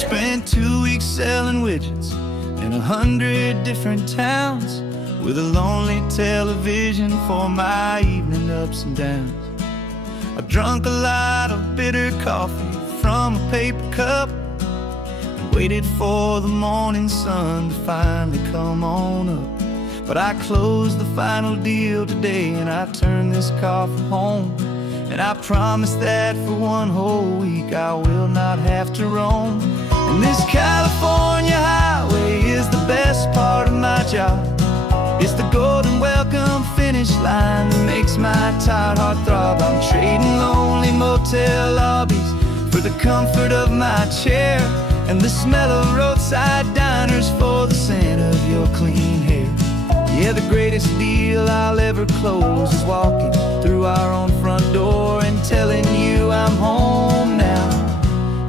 Spent 2 weeks selling widgets in 100 different towns, with a lonely television for my evening ups and downs. I drunk a lot of bitter coffee from a paper cup and waited for the morning sun to finally come on up. But I closed the final deal today and I turned this car from home. And I promise that for one whole week I will not have to roam. And this California highway is the best part of my job. It's the golden welcome finish line that makes my tired heart throb. I'm trading lonely motel lobbies for the comfort of my chair and the smell of roadside diners for the scent of your clean hair. Yeah, the greatest deal I'll ever close is walking through our own front door and telling you I'm home now,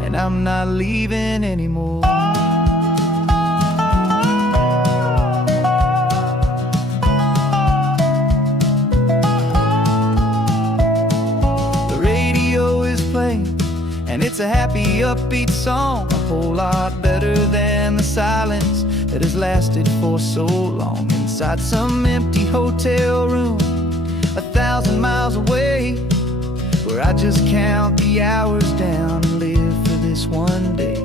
and I'm not leaving anymore. The radio is playing, and it's a happy, upbeat song, a whole lot better than the silence that has lasted for so long. Inside some empty hotel room 1,000 miles away, where I just count the hours down and live for this one day.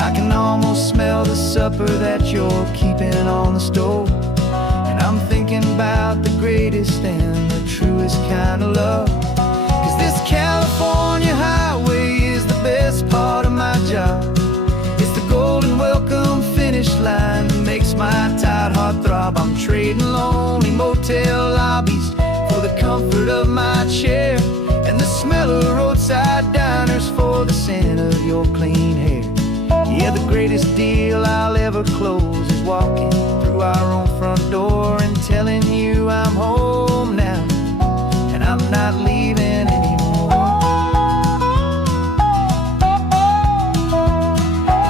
I can almost smell the supper that you're keeping on the stove, and I'm thinking about the greatest and the truest kind of love. 'Cause this California highway is the best part of my job. It's the golden welcome finish line that makes my tired heart throb. I'm trading lonely motel lobbies for the comfort of my chair and the smell of roadside diners for the scent of your clean hair. Yeah, the greatest deal I'll ever close is walking through our own front door and telling you I'm home now, and I'm not leaving anymore.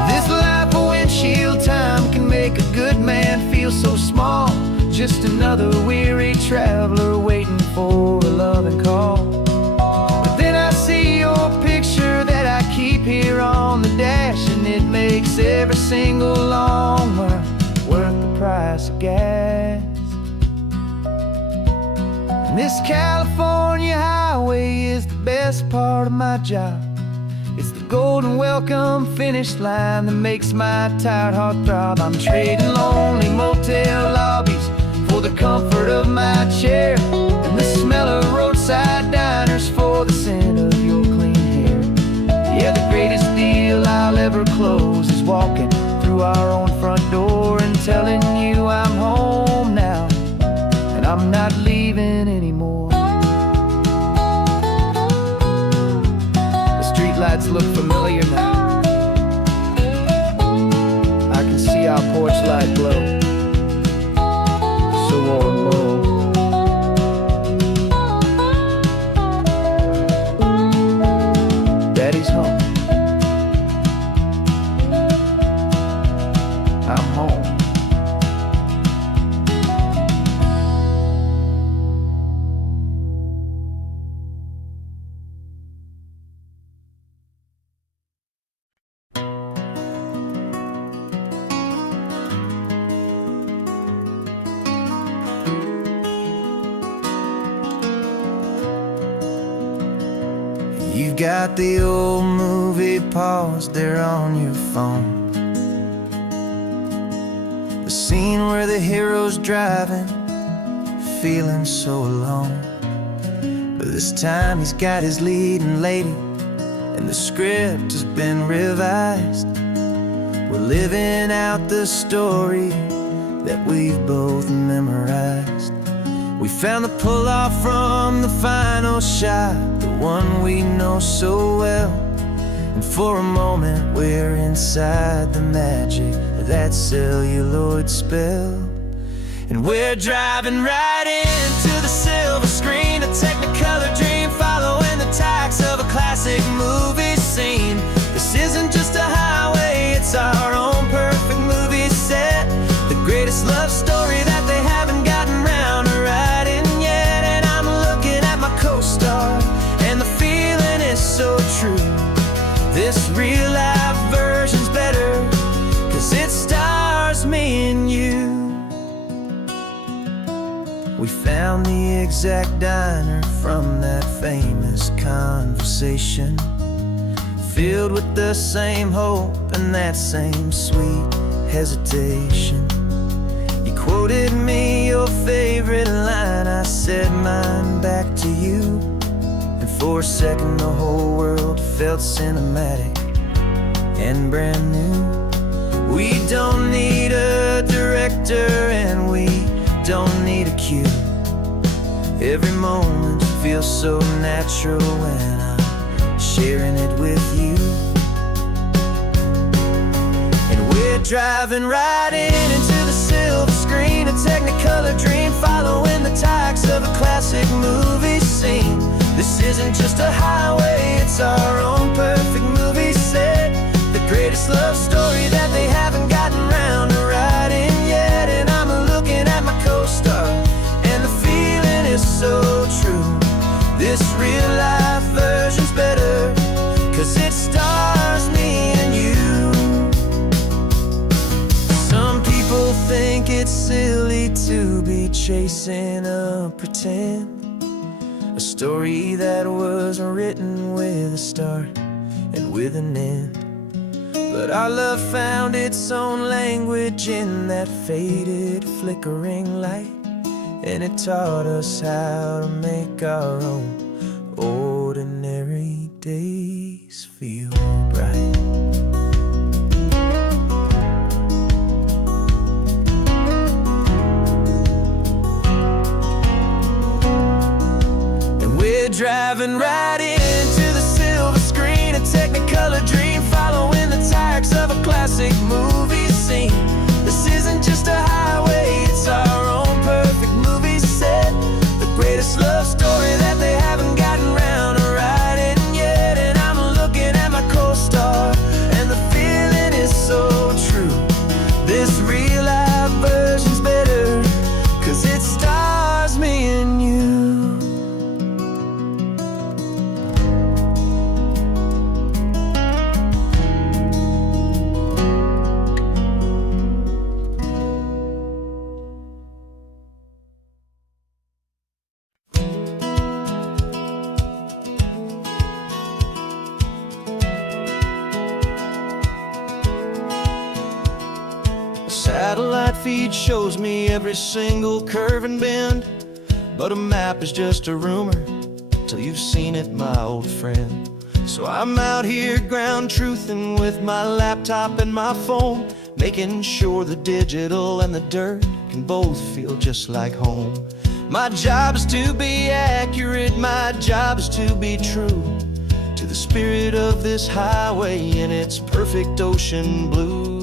This life of windshield time can make a good man feel so small, just another weary traveler waiting for a loving call. But then I see your picture that I keep here on the dash, and it makes every single long mile worth the price of gas. And this California highway is the best part of my job. It's the golden welcome finish line that makes my tired heart throb. I'm trading lonely motel lobbies for the comfort of my chair and the smell of roadside diners for the scent of your clean hair. Yeah, the greatest deal I'll ever close is walking through our own front door and telling you I'm home now, and I'm not leaving anymore. The streetlights look familiar now. I can see our porch light glow, so warm, low. Daddy's home. I'm home. You've got the old movie paused there on your phone, the scene where the hero's driving, feeling so alone. But this time he's got his leading lady, and the script has been revised. We're living out the story that we've both memorized. We found the pull-off from the final shot, the one we know so well. And for a moment we're inside the magic of that celluloid spell. And we're driving right into the silver screen, a technicolor dream following the tacks of a classic movie scene. This isn't just a highway, it's our own perfect movie set, the greatest love story that they haven't gotten round to writing yet. And I'm looking at my co-star, and the feeling is so true. This real life version's better We found the exact diner from that famous conversation, filled with the same hope and that same sweet hesitation. You quoted me your favorite line, I said mine back to you, and for a second the whole world felt cinematic and brand new. We don't need a director and we don't need a cue. Every moment feels so natural when I'm sharing it with you. And we're driving right into the silver screen, a technicolor dream, following the tacks of a classic movie scene. This isn't just a highway, it's our own perfect movie set, the greatest love story that they haven't gotten round to writing yet. And I'm looking at my co-star, and the feeling is so true. This real life version's better, 'cause it stars me and you. Some people think it's silly to be chasing a pretend, a story that was written with a start and with an end. But our love found its own language in that faded, flickering light, and it taught us how to make our own ordinary days feel bright. And we're driving right into the silver screen, a technicolor dream, following the tacks of a classic movie scene. This isn't just a highway, it's our own perfect movie set, the greatest love story that they haven't gotten round to writing yet. And I'm looking at my co-star, and the feeling is so true. This real life version's better, 'cause it stars me and you. Satellite feed shows me every single curve and bend, but a map is just a rumor till you've seen it, my old friend. So I'm out here ground truthing with my laptop and my phone, making sure the digital and the dirt can both feel just like home. My job is to be accurate, my job is to be true to the spirit of this highway in its perfect ocean blue.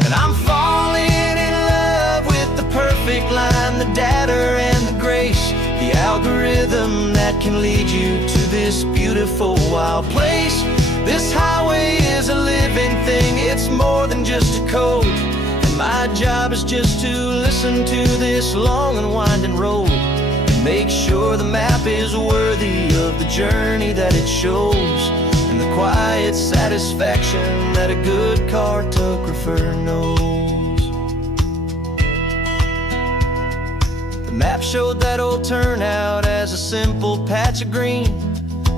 And I'm falling in love with the perfect line, the data and the grace, the algorithm that can lead you to this beautiful wild place. This highway is a living thing, it's more than just a code. And my job is just to listen to this long and winding road, and make sure the map is worthy of the journey that it shows, and the quiet satisfaction that a good cartographer knows. The map showed that old turnout as a simple patch of green,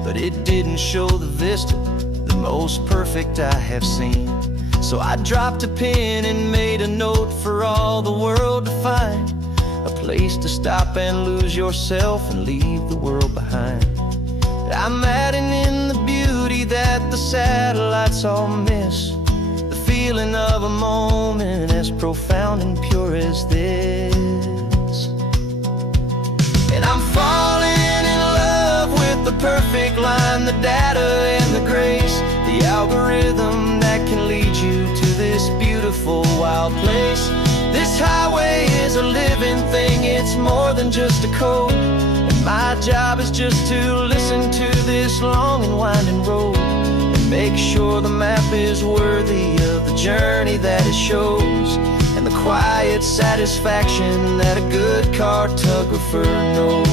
but it didn't show the vista, the most perfect I have seen. So I dropped a pin and made a note for all the world to find, a place to stop and lose yourself and leave the world behind. I'm adding in the beauty that the satellites all miss, the feeling of a moment as profound and pure as this. And I'm falling in love with the perfect line, the data and the grace, the algorithm that can lead you to this beautiful wild place. This highway is a living thing, it's more than just a code. My job is just to listen to this long and winding road, and make sure the map is worthy of the journey that it shows, and the quiet satisfaction that a good cartographer knows.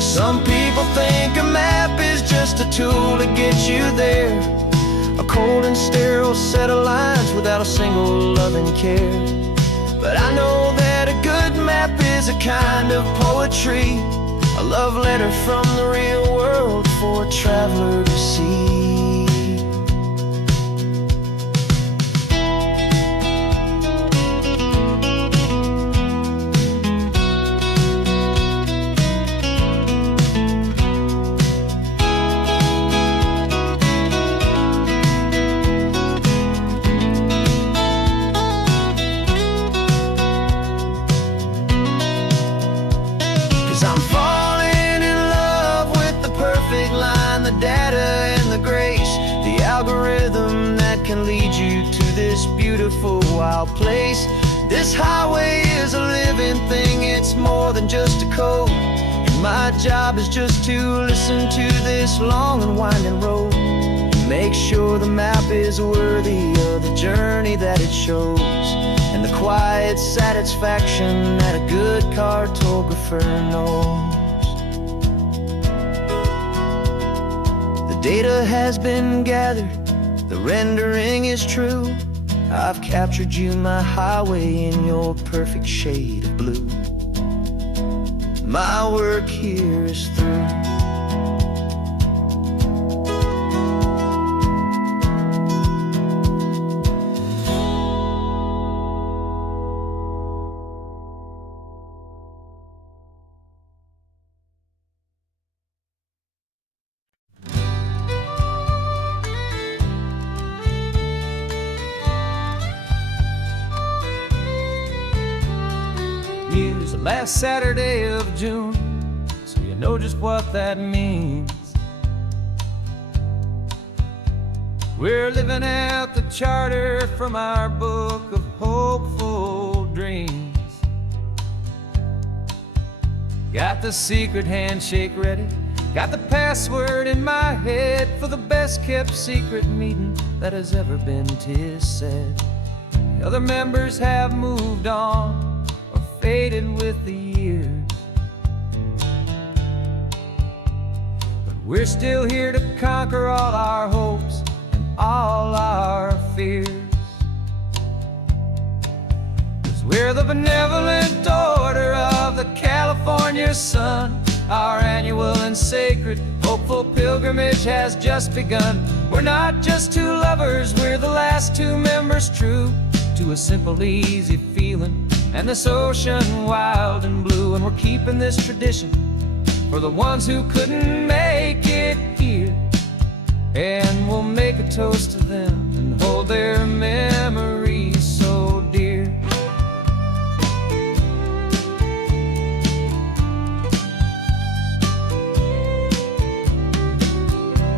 Some people think a map is just a tool to get you there, a cold and sterile set of lines without a single loving care. But I know that is a kind of poetry, a love letter from the real world for a traveler to see. 'Cause I'm falling in love with the perfect line, the data and the grace, the algorithm that can lead you to this beautiful wild place. This highway is a living thing, it's more than just a code. And my job is just to listen to this long and winding road, and make sure the map is worthy of the journey that it shows, and the quiet satisfaction that a good cartographer knows. The data has been gathered, the rendering is true. I've captured you, my highway, in your perfect shade of blue. My work here is through. Use the last Saturday of June, so you know just what that means. We're living out the charter from our book of hopeful dreams. Got the secret handshake ready, got the password in my head for the best kept secret meeting that has ever been, 'tis said. The other members have moved on, faded with the years, but we're still here to conquer all our hopes and all our fears. 'Cause we're the benevolent order of the California sun. Our annual and sacred hopeful pilgrimage has just begun. We're not just two lovers, we're the last two members true to a simple, easy feeling and this ocean wild and blue. And we're keeping this tradition for the ones who couldn't make it here, and we'll make a toast to them and hold their memories so dear.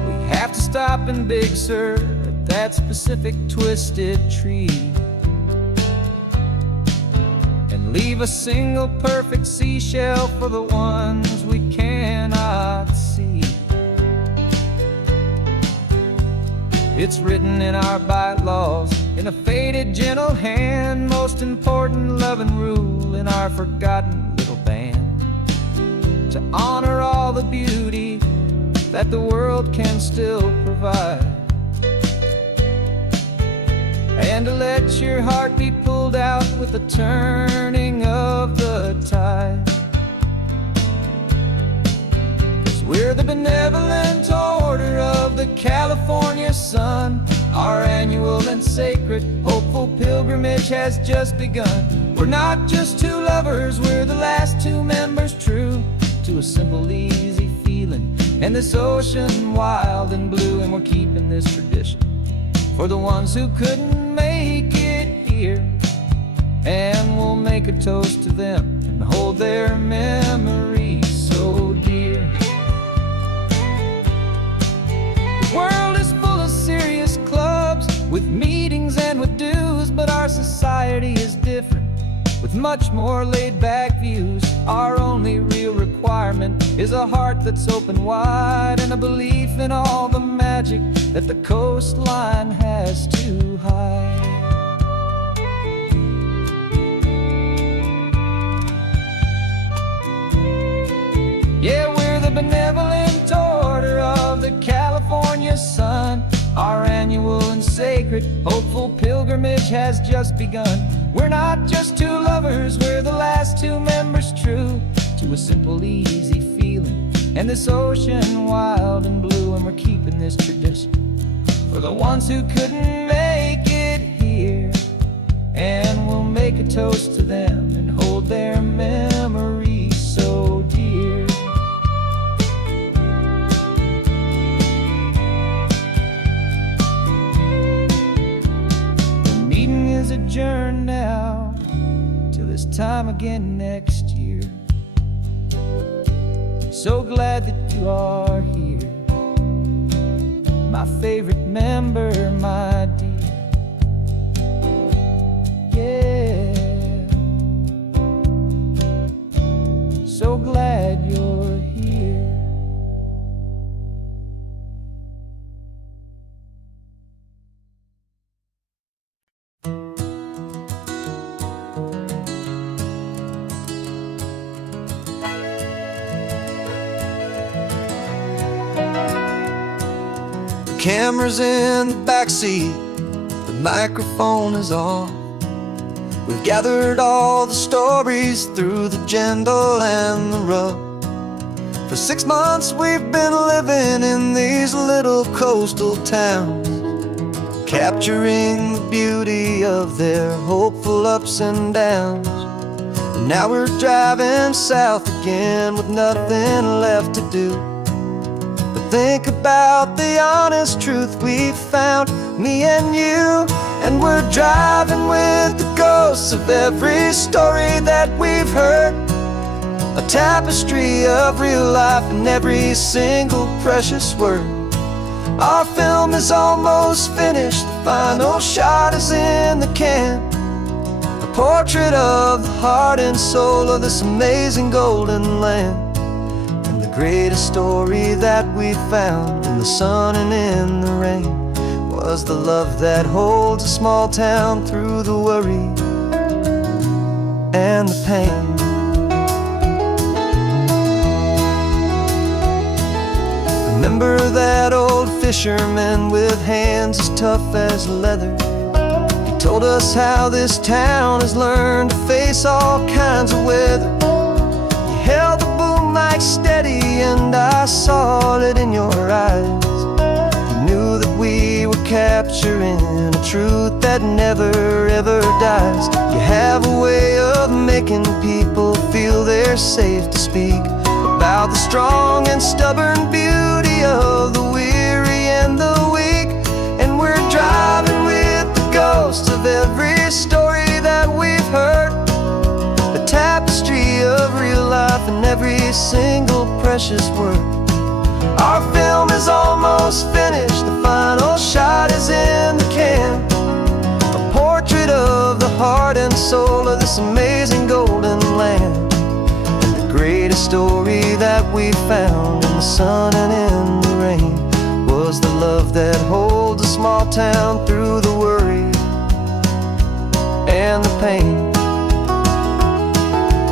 We have to stop in Big Sur at that specific twisted tree, leave a single perfect seashell for the ones we cannot see. It's written in our bylaws, in a faded gentle hand, most important loving rule in our forgotten little band, to honor all the beauty that the world can still provide, and to let your heart be pulled out with the turning of the tide. 'Cause we're the benevolent order of the California sun. Our annual and sacred hopeful pilgrimage has just begun. We're not just two lovers, we're the last two members true to a simple, easy feeling and this ocean wild and blue. And we're keeping this tradition for the ones who couldn't make it here, and we'll make a toast to them and hold their memories so dear. The world is full of serious clubs with meetings and with dues, but our society is different with much more laid-back views. Our only real requirement is a heart that's open wide, and a belief in all the magic that the coastline has to hide. Yeah, we're the benevolent order of the California sun. Our annual and sacred hopeful pilgrimage has just begun. We're not just two lovers, we're the last two members a simple, easy feeling. And this ocean wild and blue, and we're keeping this tradition for the ones who couldn't make it here. And we'll make a toast to them and hold their memories so dear. The meeting is adjourned now till this time again next year. So glad that you are here, my favorite member, my dear. Yeah, so glad you're here. The camera's in the backseat, the microphone is on. We've gathered all the stories through the gentle and the rough. For 6 months we've been living in these little coastal towns, capturing the beauty of their hopeful ups and downs. And now we're driving south again with nothing left to do but think about the honest truth we've found, me and you. And we're driving with the ghosts of every story that we've heard, a tapestry of real life and every single precious word. Our film is almost finished, the final shot is in the can, a portrait of the heart and soul of this amazing golden land. And the greatest story that we found in the sun and in the rain was the love that holds a small town through the worry and the pain. Remember that old fisherman with hands as tough as leather? He told us how this town has learned to face all kinds of weather. You held the boom mic steady and I saw it in your eyes. Knew that we were capturing a truth that never ever dies. You have a way of making people feel they're safe to speak about the strong and stubborn beauty of the weary and the weak. And we're driving with the ghosts of every story that we've heard, a tapestry of real life and every single precious word. Our film is almost finished, the final shot is in the can, a portrait of the heart and soul of this amazing golden land. And the greatest story that we found in the sun and in the rain was the love that holds a small town through the worry and the pain.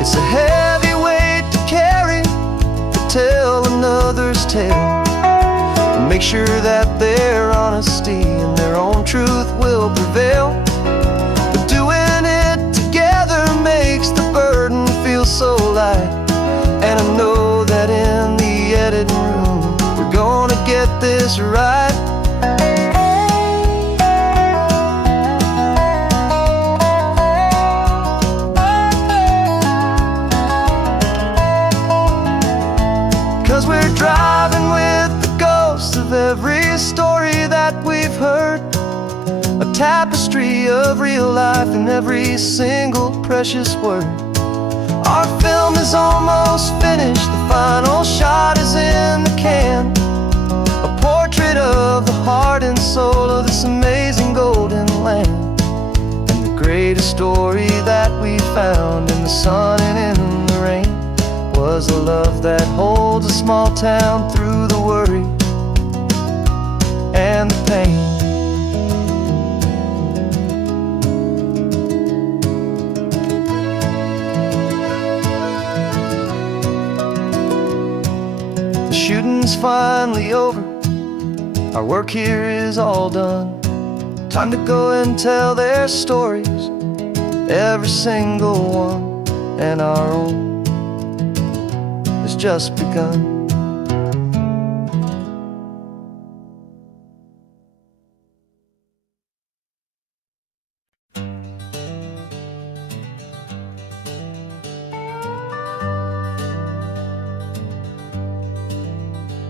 It's a heavy weight to carry, to tell another's tale, and make sure that their honesty and their own truth will prevail. But doing it together makes the burden feel so light. And I know that in the editing room we're gonna get this right. 'Cause we're driving with the ghosts of every story that we've heard, a tapestry of real life and every single precious word. Our film is almost finished, the final shot is in the can, a portrait of the heart and soul of this amazing golden land. And the greatest story that we found in the sun and in the rain was a love that holds a small town through the worry and the pain. The shooting's finally over, our work here is all done. Time to go and tell their stories, every single one, and our own. just begun.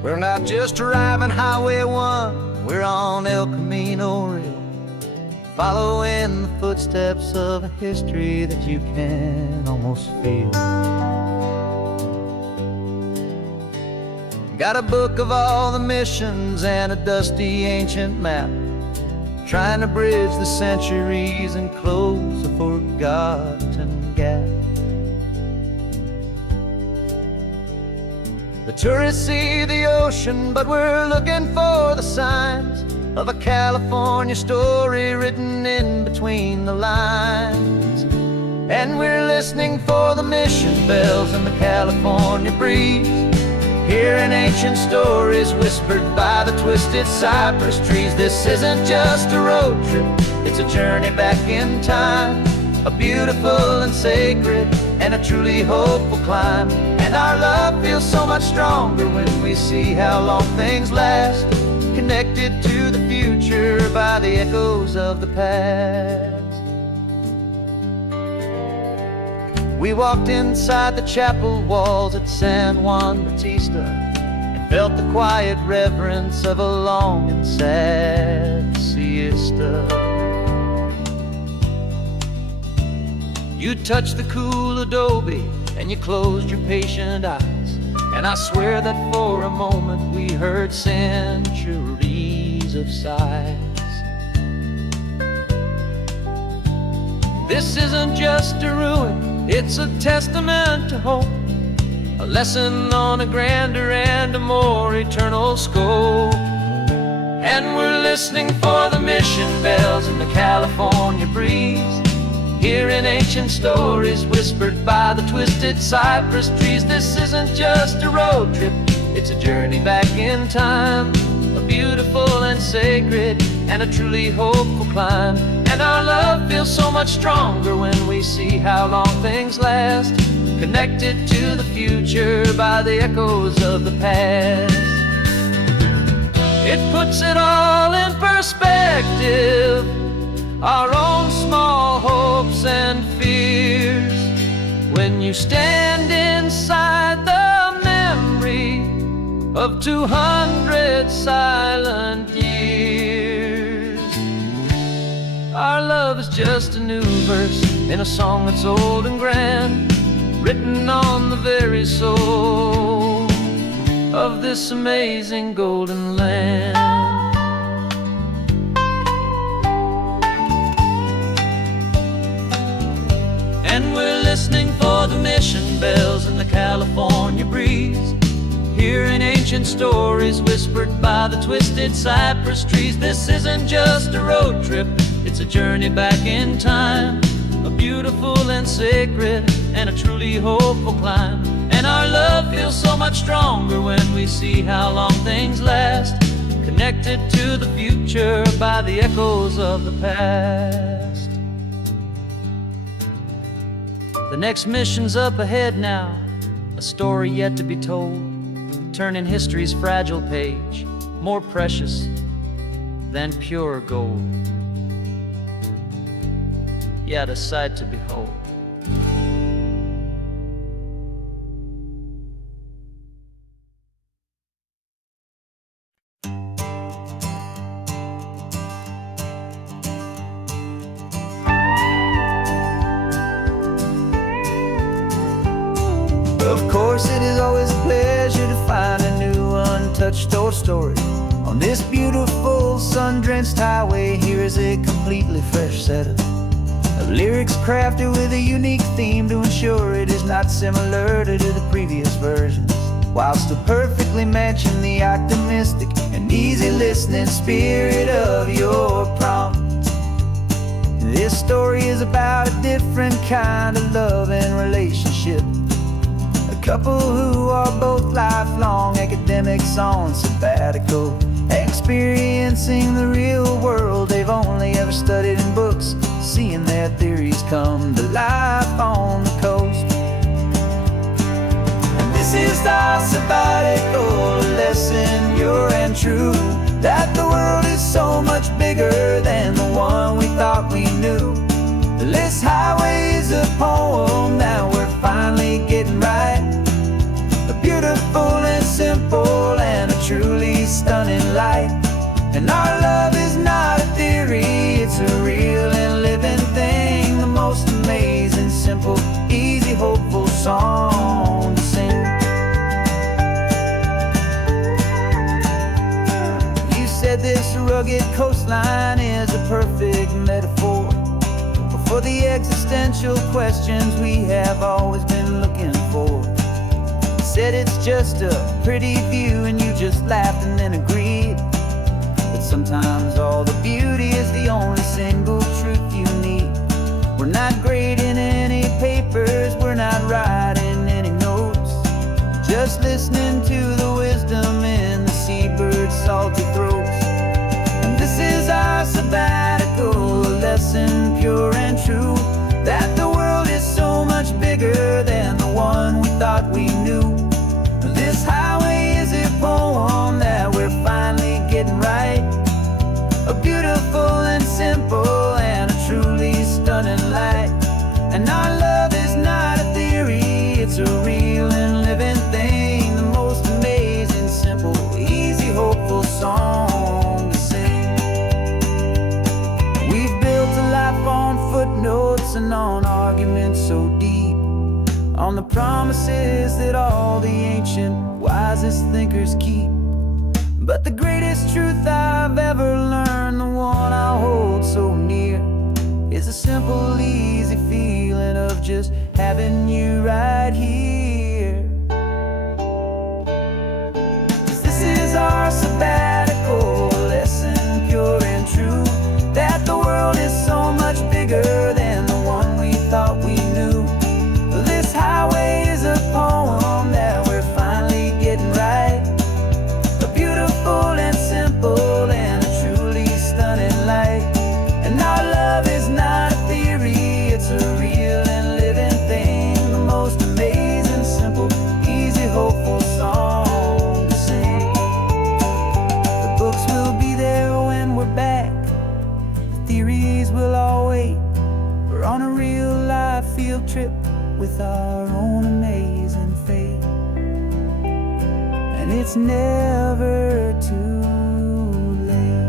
We're not just driving Highway 1, we're on El Camino Real, following the footsteps of a history that you can almost feel. Got a book of all the missions and a dusty ancient map, trying to bridge the centuries and close a forgotten gap. The tourists see the ocean, but we're looking for the signs of a California story written in between the lines. And we're listening for the mission bells in the California breeze, hearing ancient stories whispered by the twisted cypress trees. This isn't just a road trip, it's a journey back in time, a beautiful and sacred and a truly hopeful climb. And our love feels so much stronger when we see how long things last, connected to the future by the echoes of the past. We walked inside the chapel walls at San Juan Bautista and felt the quiet reverence of a long and sad siesta. You touched the cool adobe and you closed your patient eyes, and I swear that for a moment we heard centuries of sighs. This isn't just a ruin, it's a testament to hope, a lesson on a grander and a more eternal scope. And we're listening for the mission bells in the California breeze, hearing ancient stories whispered by the twisted cypress trees. This isn't just a road trip, it's a journey back in time, a beautiful and sacred and a truly hopeful climb. And our love feels so much stronger when we see how long things last, connected to the future by the echoes of the past. It puts it all in perspective, our own small hopes and fears, when you stand inside the memory of 200 silent years. Our love is just a new verse in a song that's old and grand, written on the very soul of this amazing golden land. And we're listening for the mission bells in the California breeze, hearing ancient stories whispered by the twisted cypress trees. This isn't just a road trip, it's a journey back in time, a beautiful and sacred and a truly hopeful climb. And our love feels so much stronger when we see how long things last, connected to the future by the echoes of the past. The next mission's up ahead now, a story yet to be told, turning history's fragile page more precious than pure gold. Yet a sight to behold. Of course, it is always a pleasure to find a new untouched old story. On this beautiful sun-drenched highway, here is a completely fresh set of lyrics crafted with a unique theme to ensure it is not similar to the previous versions, while still perfectly matching the optimistic and easy listening spirit of your prompt. This story is about a different kind of love and relationship, a couple who are both lifelong academics on sabbatical, experiencing the real world they've only ever studied in books, seeing their theories come to life on the coast. And this is the our sabbatical, a lesson pure and true, that the world is so much bigger than the one we thought we knew. This highway is a poem that we're finally getting right, a beautiful and simple and a truly stunning light. And our love is not a theory, it's a real and living thing, the most amazing, simple, easy, hopeful song to sing. You said this rugged coastline is a perfect metaphor for the existential questions we have always been looking for. You said it's just a pretty view and you just laughed and then agreed. But sometimes all the beauty is the only single truth you need. We're not grading any papers, we're not writing any notes, just listening to the wisdom in the seabird's salty throats. And this is our sabbatical, a lesson pure and true, that the world is so much bigger than the one we thought we knew. This highway is a poem that we're finally getting right, a beautiful and simple and a truly stunning light. And our love is not a theory, it's a real and living thing, the most amazing, simple, easy, hopeful song to sing. We've built a life on footnotes and on arguments so deep, on the promises that all the ancient, wisest thinkers keep. But the greatest truth I've ever learned, the one I hold so near, is a simple, easy feeling of just having you right here. 'Cause this is our sabbatical, lesson pure and true, that the world is so much bigger than the one we thought we knew. This highway is a poem that we're finally getting right, a beautiful and simple and a truly stunning light. And our love is not a theory, it's a real and living thing, the most amazing, simple, easy, hopeful song to sing. The books will be there when we're back, the theories will all wait. We're on a real life field trip with our own amazing fate, and it's never too late.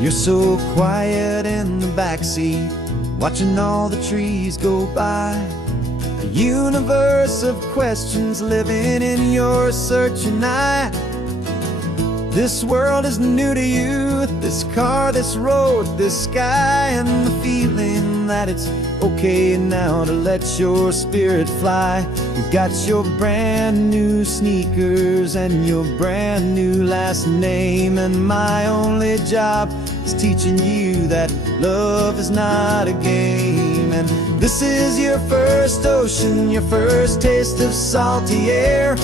You're so quiet in the backseat, watching all the trees go by. A universe of questions living in your searching eye. This world is new to you, this car, this road, this sky, and the feeling that it's okay now to let your spirit fly. You've got your brand new sneakers and your brand new last name, and my only job is teaching you that love is not a game. And this is your first ocean, your first taste of salty air,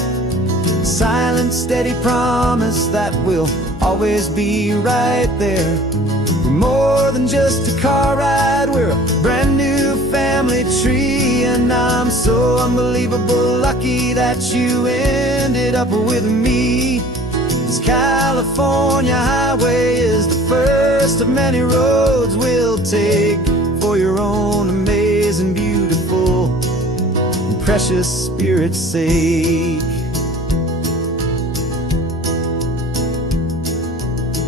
silent, steady promise that we'll always be right there. We're more than just a car ride, we're a brand new family tree, and I'm so unbelievable lucky that you ended up with me. This California highway is the first of many roads we'll take for your own amazing, beautiful, and precious spirit's sake.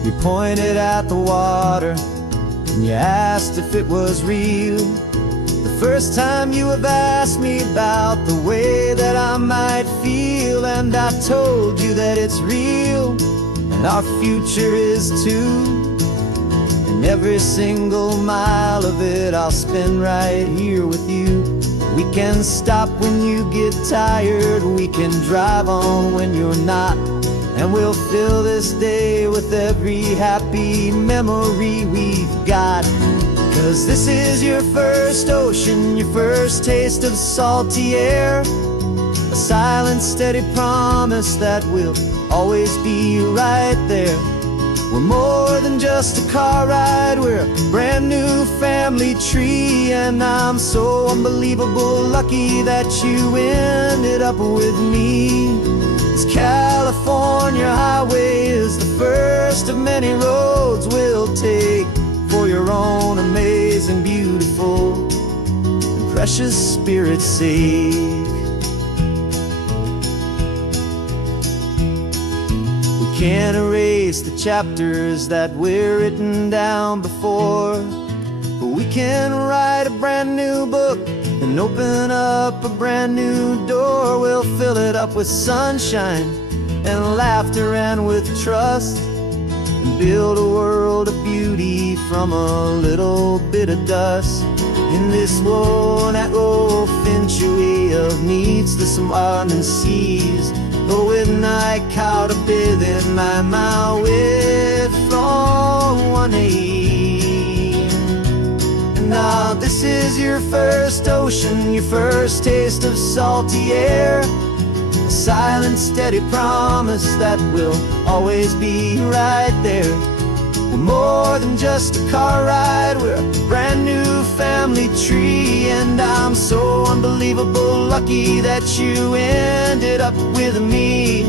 You pointed at the water and you asked if it was real. The first time you have asked me about the way that I might feel, and I told you that it's real and our future is too. And every single mile of it I'll spend right here with you. We can stop when you get tired, we can drive on when you're not, and we'll fill this day with every happy memory we've got. 'Cause this is your first ocean, your first taste of salty air. A silent, steady promise that we'll always be right there. We're more than just a car ride, we're a brand new family tree. And I'm so unbelievable lucky that you ended up with me. This California highway is the first of many roads we'll take for your own amazing, beautiful, and precious spirit's sake. Can't erase the chapters that we're written down before, but we can write a brand new book and open up a brand new door. We'll fill it up with sunshine and laughter and with trust, and build a world of beauty from a little bit of dust. In this world that century of needs to some and seas, but when I caught a bit in my mouth with from 1 And now this is your first ocean, your first taste of salty air. A silent, steady promise that we'll always be right there. We're more than just a car ride, we're a brand new family tree. And I'm so unbelievable lucky that you ended up with me.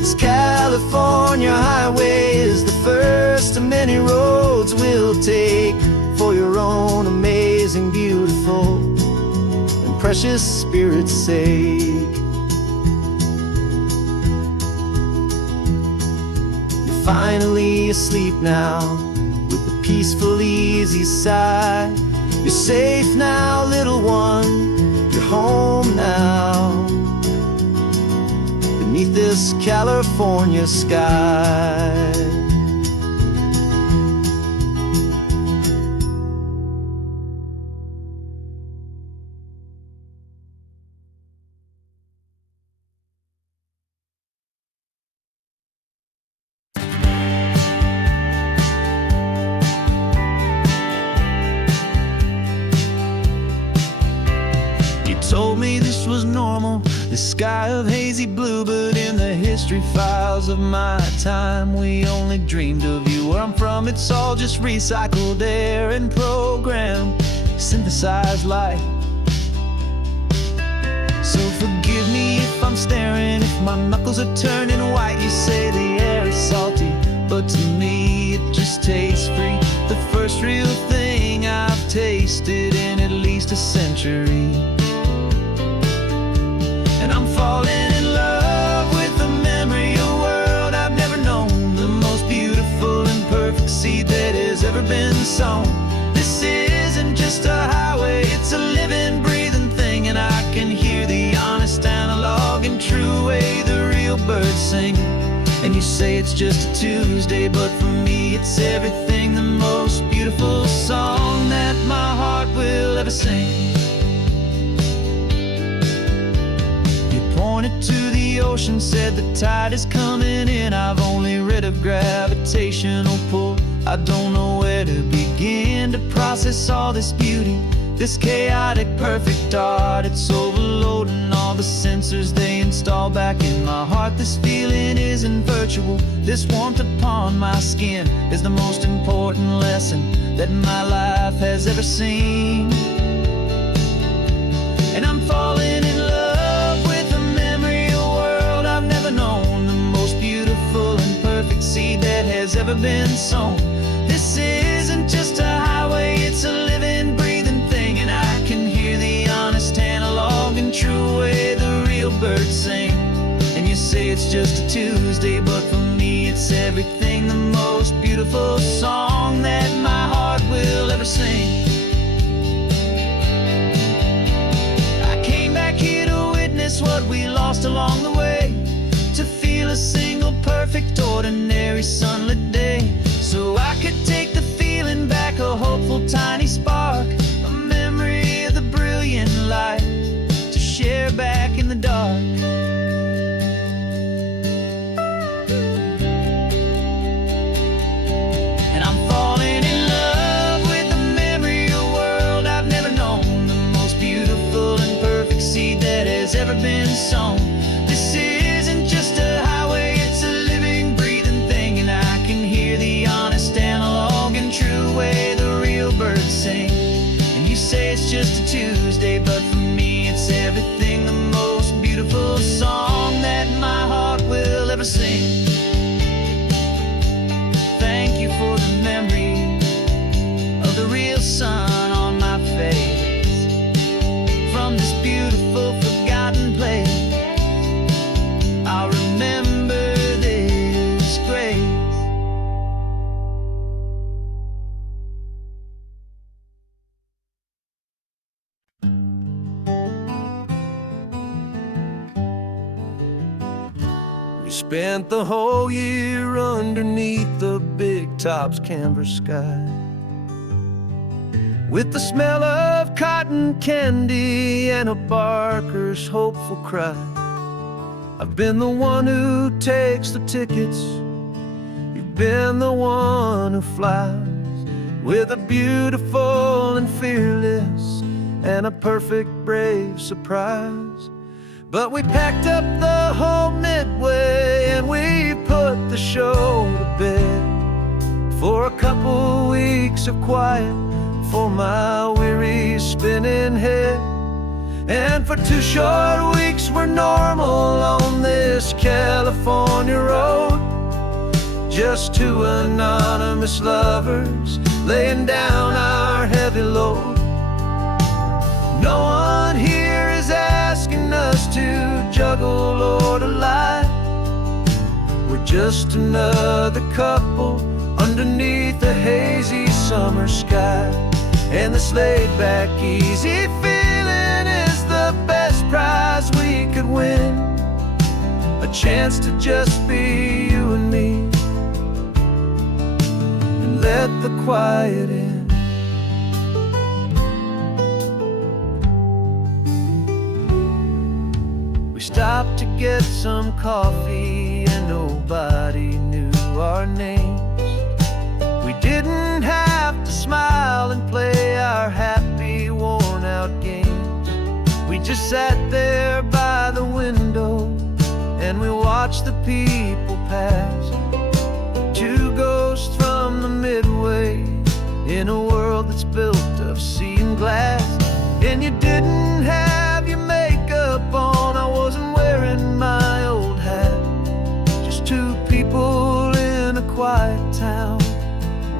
This California highway is the first of many roads we'll take for your own amazing, beautiful, and precious spirit's sake. Finally asleep now, with a peaceful, easy sigh. You're safe now, little one, you're home now, beneath this California sky. Told me this was normal, this sky of hazy blue, but in the history files of my time, we only dreamed of you. Where I'm from, it's all just recycled air and programmed, synthesized light. So forgive me if I'm staring, if my knuckles are turning white. You say the air is salty, but to me it just tastes free. The first real thing I've tasted in at least a century. And I'm falling in love with the memory of a world I've never known, the most beautiful and perfect seed that has ever been sown. This isn't just a highway, it's a living, breathing thing. And I can hear the honest, analog, and true way the real birds sing. And you say it's just a Tuesday, but for me it's everything, the most beautiful song that my heart will ever sing. Pointed to the ocean, said the tide is coming in. I've only read of gravitational pull. I don't know where to begin to process all this beauty, this chaotic, perfect art. It's overloading all the sensors they install back in my heart. This feeling isn't virtual. This warmth upon my skin is the most important lesson that my life has ever seen. And I'm falling in love known, the most beautiful and perfect seed that has ever been sown. This isn't just a highway, it's a living, breathing thing. And I can hear the honest, analog, and true way the real birds sing. And you say it's just a Tuesday, but for me it's everything, the most beautiful song that my heart will ever sing. I came back here to witness what we lost along the way, to feel a single, perfect, ordinary, sunlit day, so I could take the feeling back, a hopeful, tiny spark, a memory of the brilliant light, to share back in the dark. And I'm falling in love with the memory just a Tuesday, but for me it's everything, the most beautiful song that my heart will ever sing. Thank you for the memory of the real sun on my face. From this beautiful forgotten place, I'll remember this grace. We spent the whole year underneath the big top's canvas sky, with the smell of cotton candy and a barker's hopeful cry. I've been the one who takes the tickets, you've been the one who flies, with a beautiful and fearless and a perfect brave surprise. But we packed up the whole Midway and we put the show to bed, for a couple weeks of quiet for my weary spinning head. And for 2 short weeks we're normal on this California road, just 2 anonymous lovers laying down our heavy load. No one here is asking us to juggle or to lie. We're just another couple underneath a hazy summer sky. And this laid-back, easy feeling is the best prize we could win, a chance to just be you and me, and let the quiet in. We stopped to get some coffee and nobody knew our names. We didn't have to smile and play our happy, worn-out games. We just sat there by the window and we watched the people pass. 2 ghosts from the Midway in a world that's built of sea and glass. And you didn't have your makeup on, I wasn't wearing my old hat. Just 2 people in a quiet town,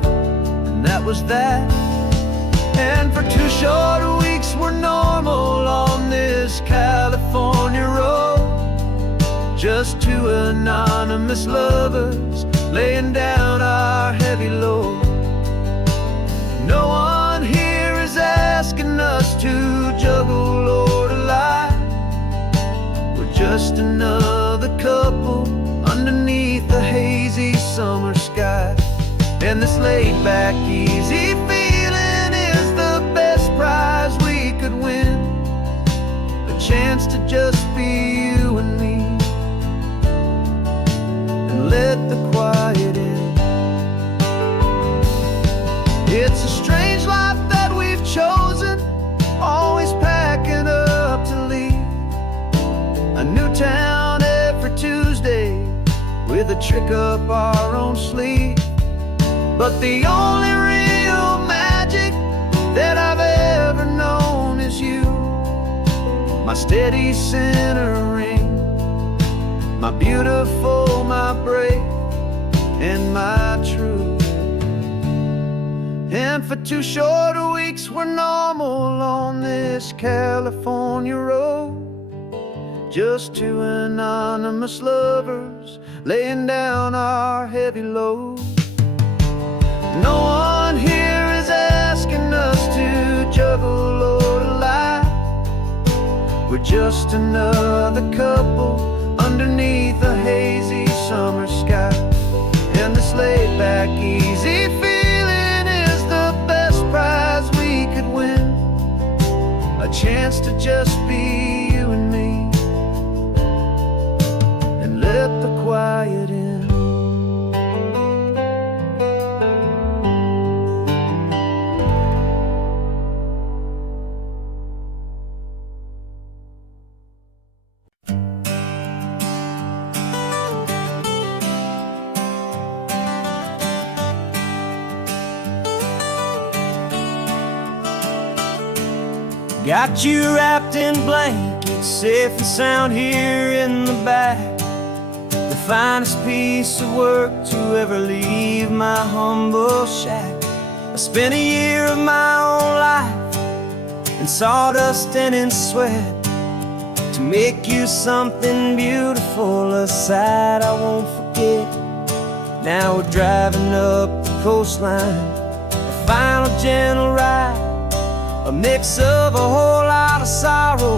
and that was that. And for 2 short weeks we're normal on this California road, just 2 anonymous lovers laying down our heavy load. No one here is asking us to juggle or to lie. We're just another couple underneath the hazy summer sky. And this laid-back, easy feeling is the best prize we could win, a chance to just be you and me, and let the quiet in. It's a strange life that we've chosen, always packing up to leave a new town every Tuesday with a trick up our own sleeve. But the only real magic that I've ever known is you, my steady centering, my beautiful, my brave, and my true. And for 2 short weeks we're normal on this California road, just 2 anonymous lovers laying down our heavy load. No one here is asking us to juggle or to lie. We're just another couple underneath a hazy summer sky. And this laid-back, easy feeling is the best prize we could win, a chance to just be you and me, and let the quiet in. Got you wrapped in blankets, safe and sound here in the back. The finest piece of work to ever leave my humble shack. I spent a year of my own life in sawdust and in sweat to make you something beautiful, a sight I won't forget. Now we're driving up the coastline, a final gentle ride, a mix of a whole lot of sorrow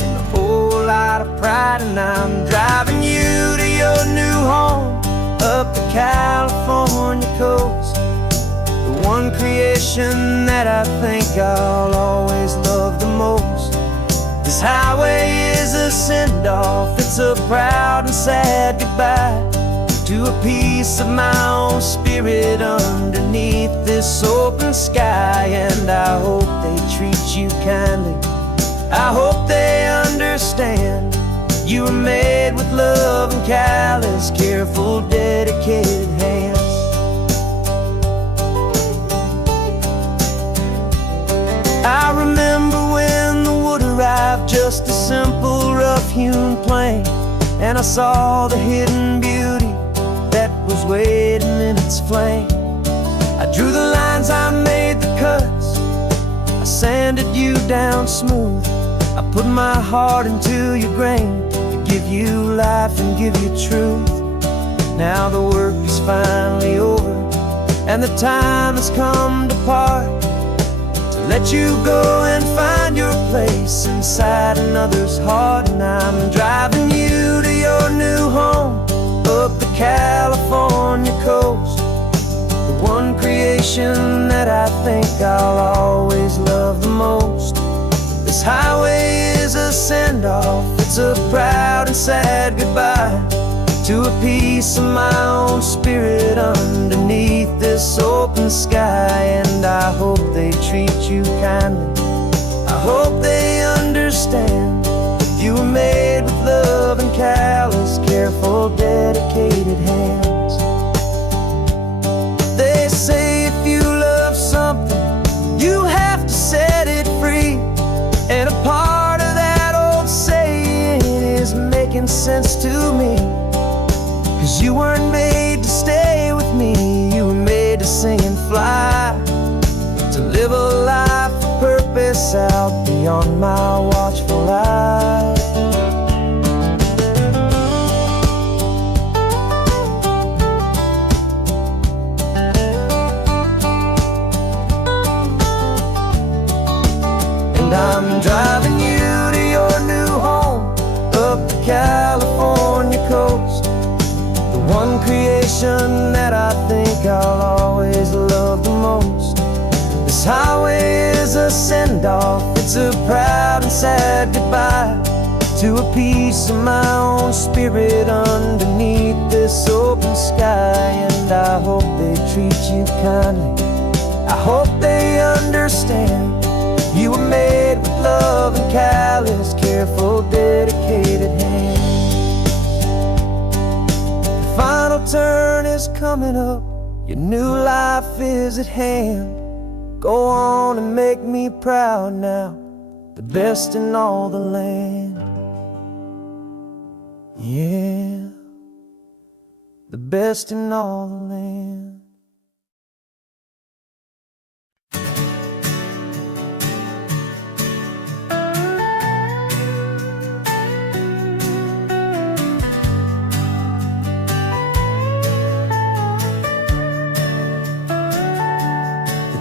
and a whole lot of pride. And I'm driving you to your new home up the California coast, the one creation that I think I'll always love the most. This highway is a send-off, it's a proud and sad goodbye to a piece of my own spirit underneath this open sky. And I hope they treat you kindly, I hope they understand you were made with love and callous, careful, dedicated hands. I remember when the wood arrived, just a simple rough-hewn plank, and I saw the hidden beauty that was waiting in its flame. I drew the lines, I made the cuts, I sanded you down smooth. I put my heart into your grain to give you life and give you truth. Now the work is finally over and the time has come to part, to let you go and find your place inside another's heart. And I'm driving you to your new home up the California coast, the one creation that I think I'll always love the most. This highway is a send-off, it's a proud and sad goodbye to a piece of my own spirit underneath this open sky. And I hope they treat you kindly, I hope they understand you were made with love and callous, careful, dedicated hands. They say if you love something, you have to set it free. And a part of that old saying is making sense to me, 'cause you weren't made to stay with me, you were made to sing and fly, to live a life of purpose out beyond my watchful eye. And I'm driving you to your new home up the California coast, the one creation that I think I'll always love the most. This highway is a send-off, it's a proud and sad goodbye to a piece of my own spirit underneath this open sky. And I hope they treat you kindly, I hope they understand you were made with love and callous, careful, dedicated hands. The final turn is coming up, your new life is at hand. Go on and make me proud now, the best in all the land. Yeah, the best in all the land.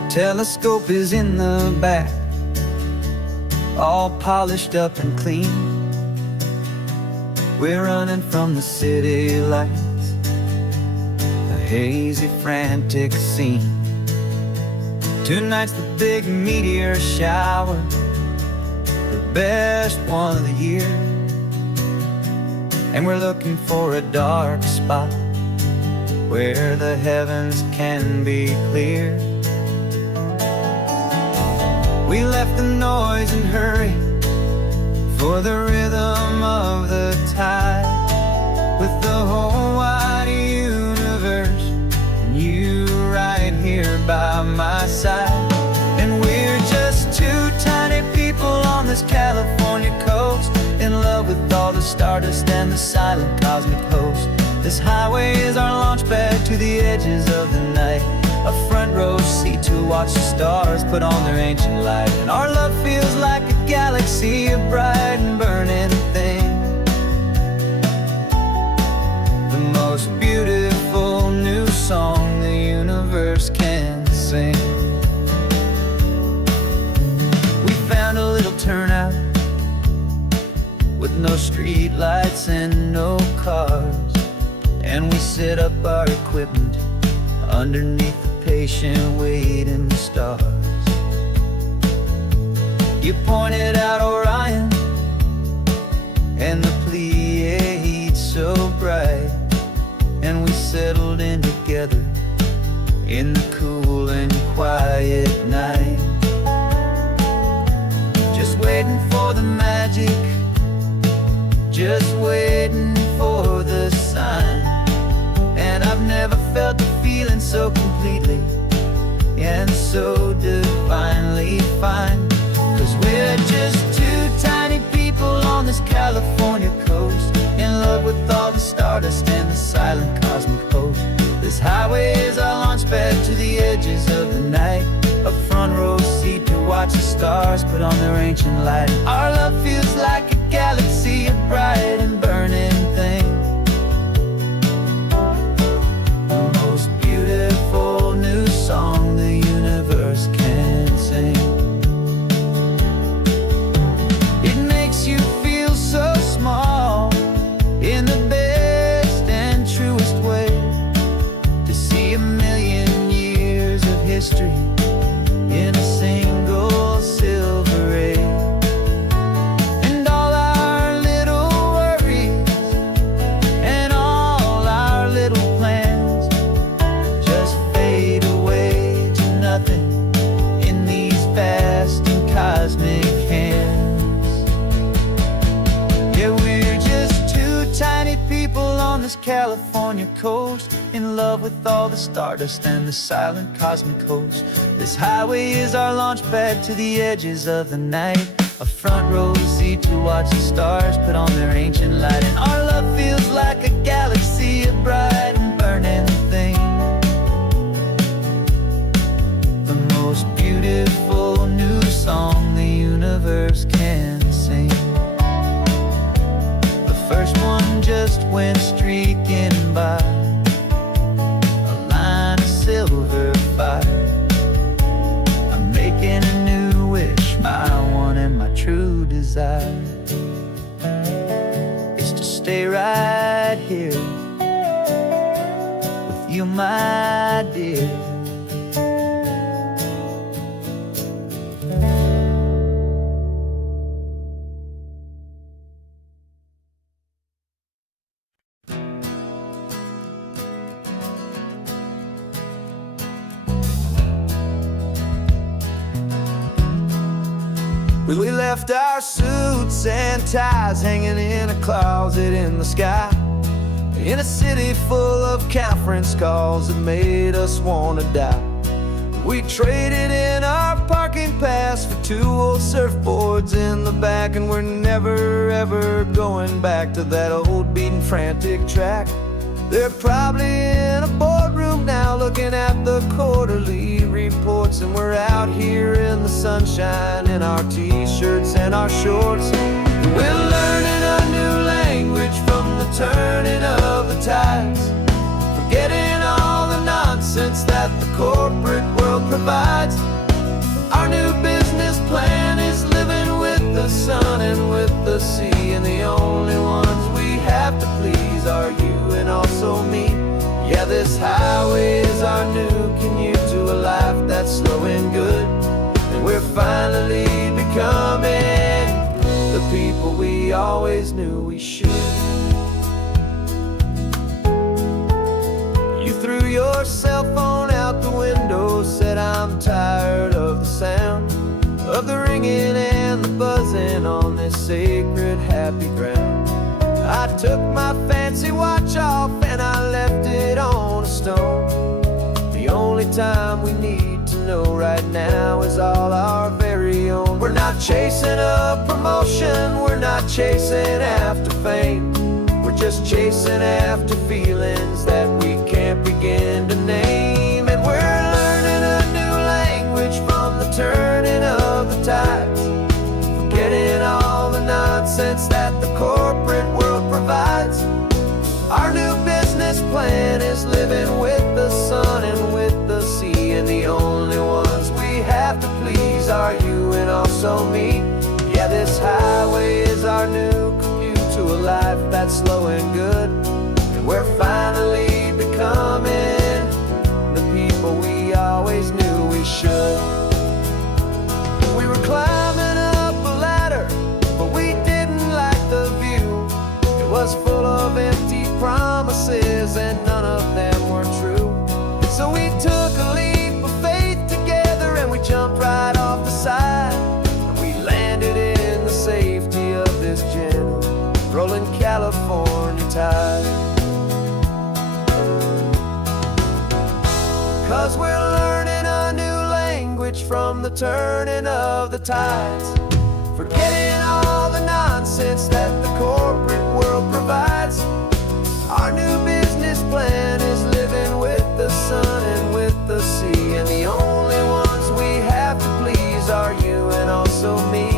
Telescope is in the back, all polished up and clean. We're running from the city lights, a hazy, frantic scene. Tonight's the big meteor shower, the best one of the year. And we're looking for a dark spot where the heavens can be clear. We left the noise and hurry for the rhythm of the tide, with the whole wide universe and you right here by my side. And we're just two tiny people stardust and the silent cosmic host. This highway is our launch pad to the edges of the night, a front row seat to watch the stars put on their ancient light. And our love feels like a galaxy, a bright and burning thing, the most beautiful new song the universe can sing. We found a little turnout with no street lights and no cars, and we set up our equipment underneath the patient waiting stars. You pointed out Orion and the Pleiades so bright, and we settled in together in the cool and quiet night, just waiting for the magic, just waiting for the sign. And I've never felt the feeling so completely and so divinely fine. 'Cause we're just two tiny people on this California coast, in love with all the stardust and the silent cosmic host. This highway is our launch pad to the edges of the night, a front row seat to watch the stars put on their ancient light. Our love feels like a galaxy, a bright and burning thing, the most beautiful new song the universe can sing. It makes you feel so small in the best and truest way, to see a million years of history in a single silver ray. And all our little worries and all our little plans just fade away to nothing in these vast and cosmic hands. Yeah, we're just two tiny people on this California coast, in love with all the stardust and the silent cosmic host. This highway is our launch pad to the edges of the night, a front row seat to watch the stars put on their ancient light. And our love feels like a galaxy, a bright and burning thing, the most beautiful new song the universe can sing. The first one just went streaking by, a line of silver fire. I'm making a new wish, my one and my true desire is to stay right here with you, my dear. We left our suits and ties hanging in a closet in the sky, in a city full of conference calls that made us wanna die. We traded in our parking pass for two old surfboards in the back, and we're never ever going back to that old beaten frantic track. They're probably in a boardroom now looking at the quarterly reports, and we're out here in the sunshine in our t-shirts and our shorts. We're learning a new language from the turning of the tides, forgetting all the nonsense that the corporate world provides. Our new business plan is living with the sun and with the sea, and the only ones we have to please are you and also me. Yeah, this highway is our new commute to a life that's slow and good, and we're finally becoming the people we always knew we should. You threw your cell phone out the window, said I'm tired of the sound of the ringing and the buzzing on this sacred happy ground. I took my fancy watch off and I left it on a stone. The only time we need to know right now is all our very own. We're not chasing a promotion, we're not chasing after fame. We're just chasing after feelings that we can't begin to name. And we're learning a new language from the turning of the tides, forgetting all the nonsense that the corporate world provides. Our new business plan is living with the sun and with the sea, and the only ones we have to please are you and also me. Yeah, this highway is our new commute to a life that's slow and good, and we're finally becoming the people we always knew we should. We were climbing up a ladder, but we didn't like the view. It was full of empty promises and none of them were true. So we took a leap of faith together and we jumped right off the side, and we landed in the safety of this gentle rolling California tide. 'Cause we're learning a new language from the turning of the tides, forgetting all the nonsense that the corporate world provides. Our new business plan is living with the sun and with the sea, and the only ones we have to please are you and also me.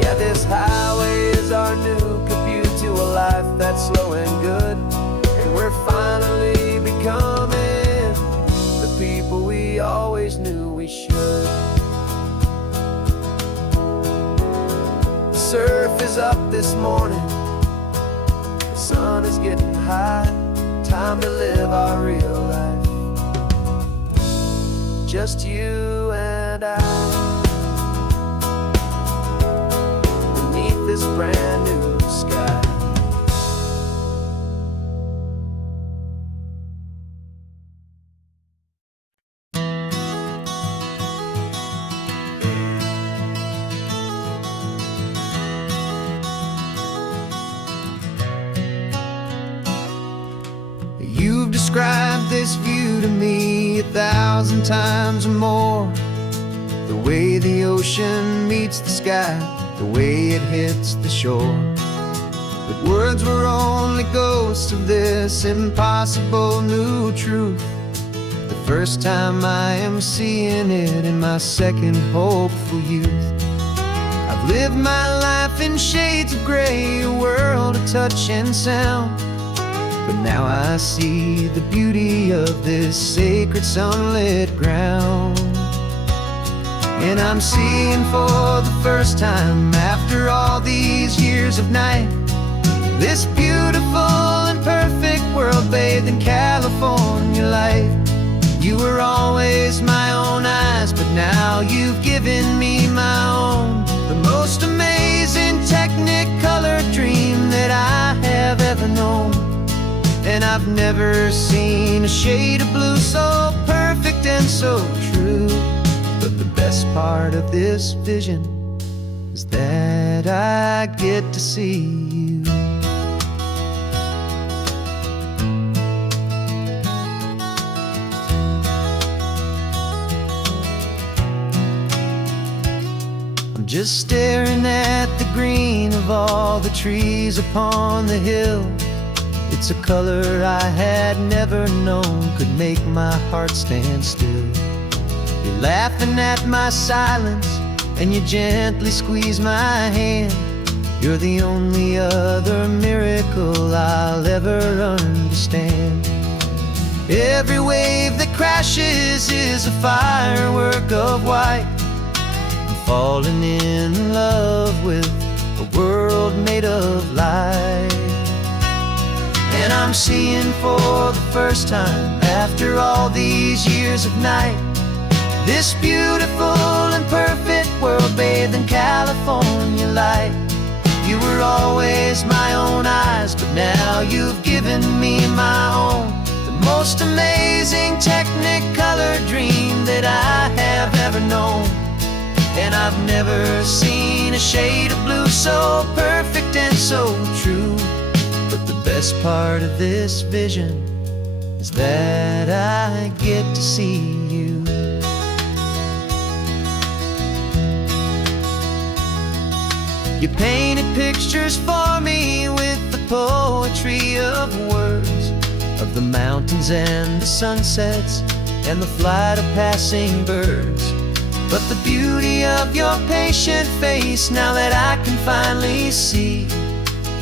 Yeah, this highway is our new commute to a life that's slow and good, and we're finally becoming the people we always knew we should. The surf is up this morning, the sun is getting high, time to live our real life, just you and I, beneath this brand new sky. You've described this view to me 1,000 times or more. The way the ocean meets the sky, the way it hits the shore. But words were only ghosts of this impossible new truth. The first time I am seeing it in my second hopeful youth. I've lived my life in shades of gray, a world of touch and sound, but now I see the beauty of this sacred sunlit ground. And I'm seeing for the first time after all these years of night, this beautiful and perfect world bathed in California light. You were always my own eyes, but now you've given me my own, the most amazing technicolor dream that I have ever known. And I've never seen a shade of blue so perfect and so true. But the best part of this vision is that I get to see you. I'm just staring at the green of all the trees upon the hill. It's a color I had never known could make my heart stand still. You're laughing at my silence and you gently squeeze my hand. You're the only other miracle I'll ever understand. Every wave that crashes is a firework of white. I'm falling in love with a world made of light. And I'm seeing for the first time after all these years of night, this beautiful and perfect world bathed in California light. You were always my own eyes, but now you've given me my own, the most amazing technicolor dream that I have ever known. And I've never seen a shade of blue so perfect and so true. But the best part of this vision is that I get to see you. You painted pictures for me with the poetry of words, of the mountains and the sunsets and the flight of passing birds. But the beauty of your patient face, now that I can finally see,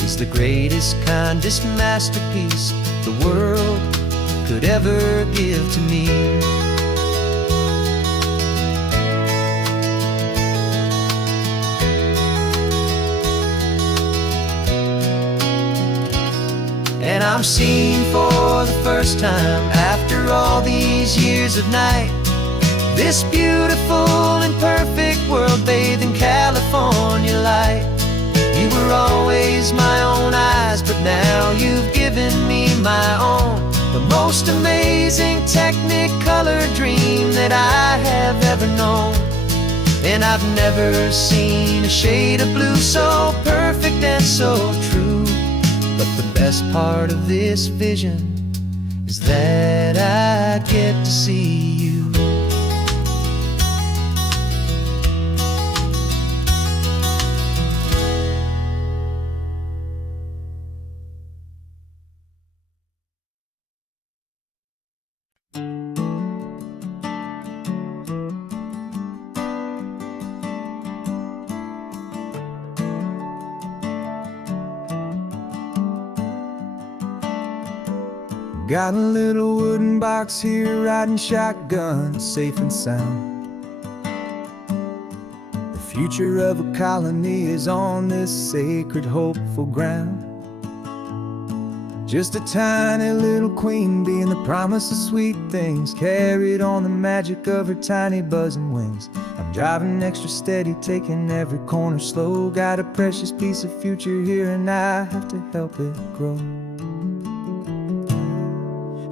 is the greatest, kindest masterpiece the world could ever give to me. And I'm seeing for the first time, after all these years of night, this beautiful and perfect world bathed in California light. You were always my own eyes, but now you've given me my own, the most amazing technicolor dream that I have ever known. And I've never seen a shade of blue so perfect and so true. But the best part of this vision is that I get to see you. Got a little wooden box here, riding shotgun, safe and sound. The future of a colony is on this sacred, hopeful ground. Just a tiny little queen bee and the promise of sweet things, carried on the magic of her tiny buzzing wings. I'm driving extra steady, taking every corner slow. Got a precious piece of future here and I have to help it grow.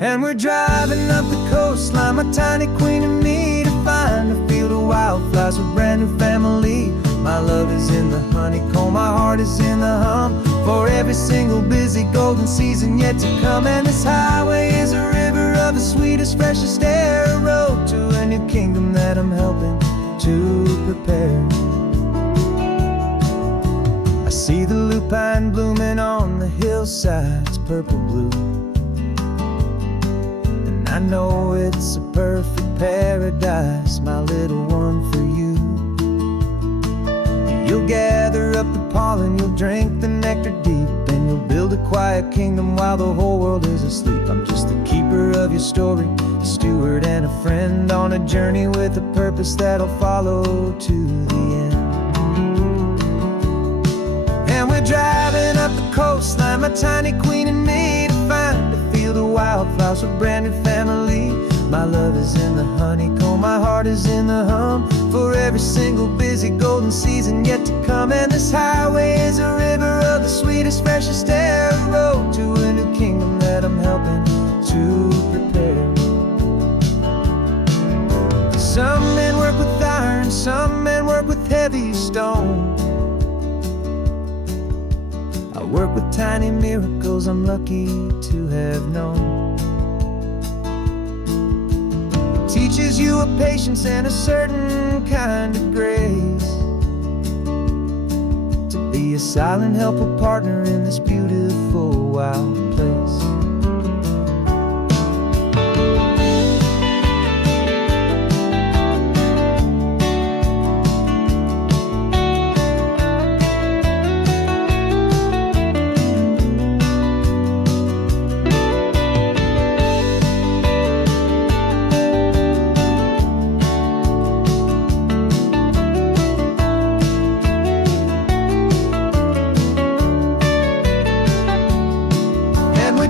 And we're driving up the coastline, my tiny queen and me, to find a field of wildflowers with a brand new family. My love is in the honeycomb, my heart is in the hum, for every single busy golden season yet to come. And this highway is a river of the sweetest, freshest air, a road to a new kingdom that I'm helping to prepare. I see the lupine blooming on the hillsides, purple blue. I know it's a perfect paradise, my little one, for you. You'll gather up the pollen, you'll drink the nectar deep, and you'll build a quiet kingdom while the whole world is asleep. I'm just the keeper of your story, a steward and a friend, on a journey with a purpose that'll follow to the end. And we're driving up the coastline, my tiny queen and me, to find a field of wildflowers with a brand new family. My love is in the honeycomb, my heart is in the hum, for every single busy golden season yet to come. And this highway is a river of the sweetest, freshest air, a road to a new kingdom that I'm helping to prepare. Some men work with iron, some men work with heavy stone. I work with tiny miracles I'm lucky to have known. Teaches you a patience and a certain kind of grace, to be a silent helper partner in this beautiful wild place.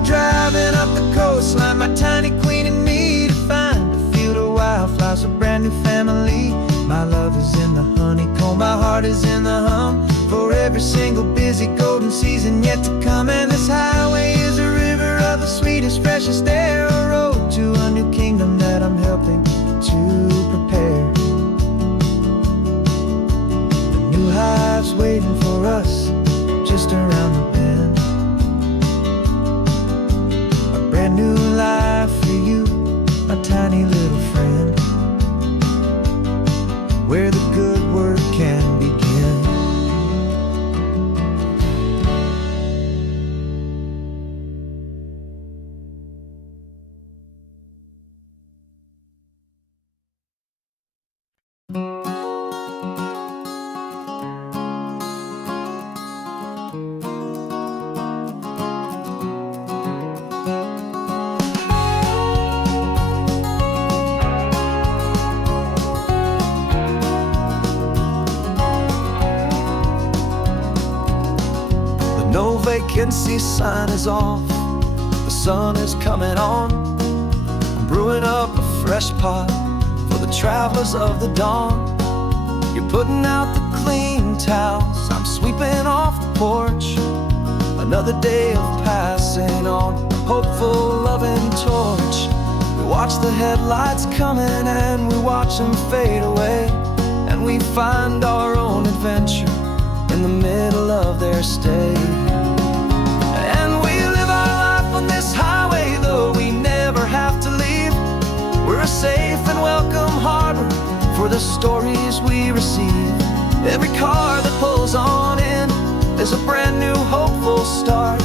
Driving up the coastline, my tiny queen and me, to find a field of wildflowers, a brand new family. My love is in the honeycomb, my heart is in the hum, for every single busy golden season yet to come. And this highway is a river of the sweetest, freshest air, a road to a new kingdom that I'm helping to prepare. The new hive's waiting for us just around the bend. Brand new life for you, my tiny little friend, where the good work can begin. no vacancy sign is off. The sun is coming on. I'm brewing up a fresh pot for the travelers of the dawn. You're putting out the clean towels, I'm sweeping off the porch. Another day of passing on a hopeful, loving torch. We watch the headlights coming and we watch them fade away, and we find our own adventure in the middle of their stay. And we live our life on this highway, though we never have to leave. We're a safe and welcome harbor for the stories we receive. Every car that pulls on in is a brand new hopeful start,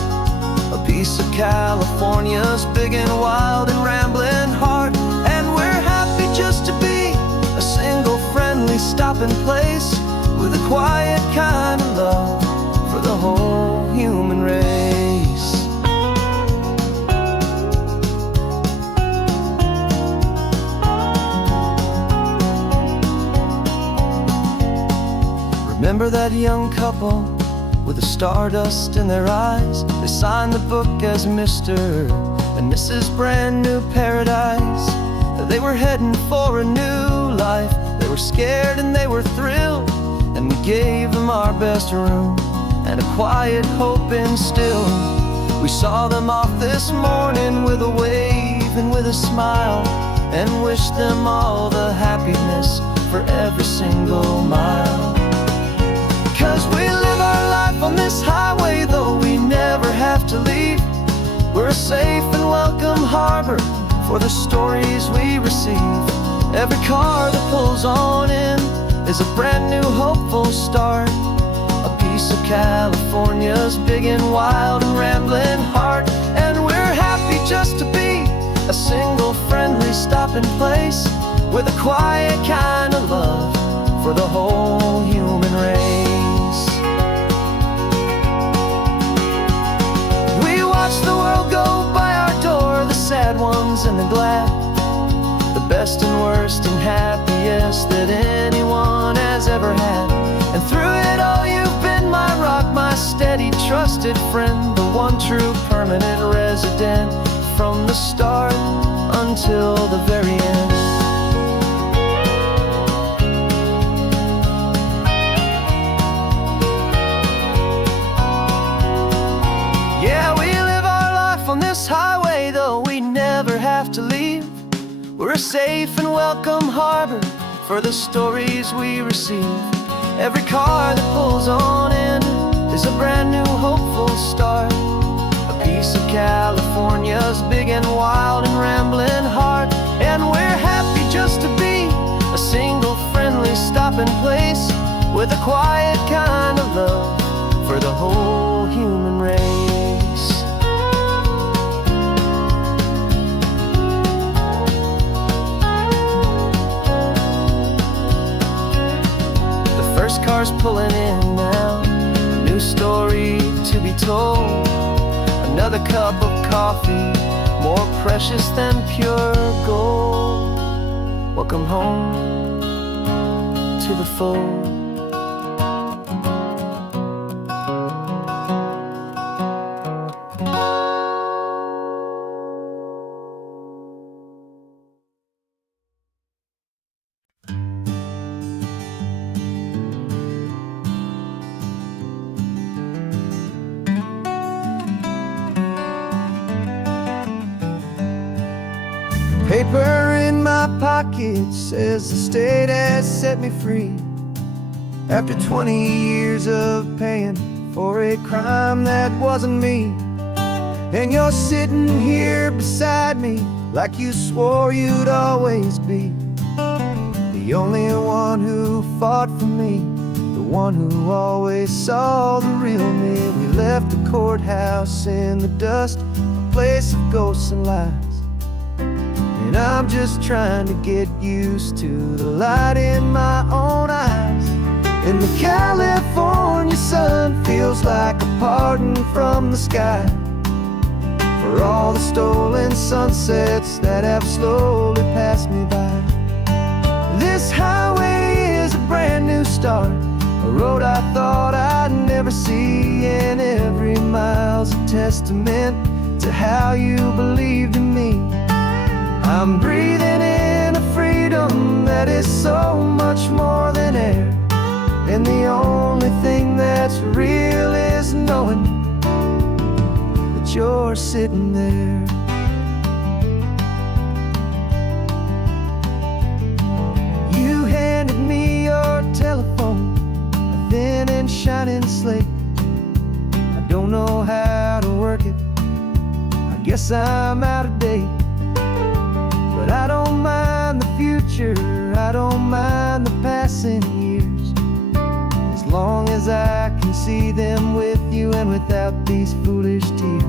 a piece of California's big and wild and rambling heart. And we're happy just to be a single friendly stopping place, with a quiet kind of love for the whole human race. Remember that young couple with the stardust in their eyes? They signed the book as Mr. and Mrs. Brand New Paradise. They were heading for a new life. They were scared and they were thrilled, and we gave them our best room and a quiet hope instilled. We saw them off this morning with a wave and with a smile, and wished them all the happiness for every single mile. 'Cause we live our life on this highway, though we never have to leave. We're a safe and welcome harbor for the stories we receive. Every car that pulls on in is a brand new hopeful start, a piece of California's big and wild and rambling heart. And we're happy just to be a single friendly stopping place, with a quiet kind of love for the whole human race. We watch the world go by our door, the sad ones and the glad, the best and worst and happiest that anyone has ever had. And through it all you've been my rock, my steady trusted friend, the one true permanent resident, from the start until the very end. Yeah, we live our life on this highway, though we never have to leave. We're a safe and welcome harbor for the stories we receive. Every car that pulls on in is a brand new hopeful start, a piece of California's big and wild and rambling heart. And we're happy just to be a single friendly stopping place, with a quiet kind of love for the whole human race. First car's pulling in now, a new story to be told. Another cup of coffee, more precious than pure gold. Welcome home to the fold. Paper in my pocket says the state has set me free, after 20 years of paying for a crime that wasn't me. And you're sitting here beside me like you swore you'd always be, the only one who fought for me, the one who always saw the real me. We left the courthouse in the dust, a place of ghosts and lies. And I'm just trying to get used to the light in my own eyes. And the California sun feels like a pardon from the sky for all the stolen sunsets that have slowly passed me by. This highway is a brand new start, a road I thought I'd never see. And every miles a testament to how you believed in me. I'm breathing in a freedom that is so much more than air, and the only thing that's real is knowing that you're sitting there. You handed me your telephone, a thin and shining slate. I don't know how to work it, I guess I'm out of date. But I don't mind the future, I don't mind the passing years, as long as I can see them with you and without these foolish tears.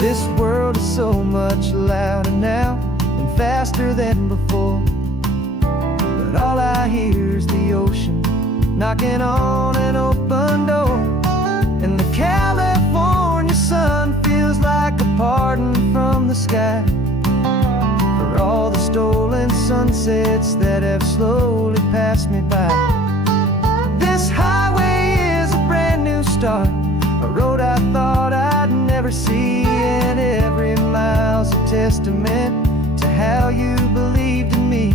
This world is so much louder now and faster than before, but all I hear is the ocean knocking on an open door. And the California sun feels like a pardon from the sky for all the stolen sunsets that have slowly passed me by. This highway is a brand new start, a road I thought I'd never see, and every mile's a testament to how you believed in me.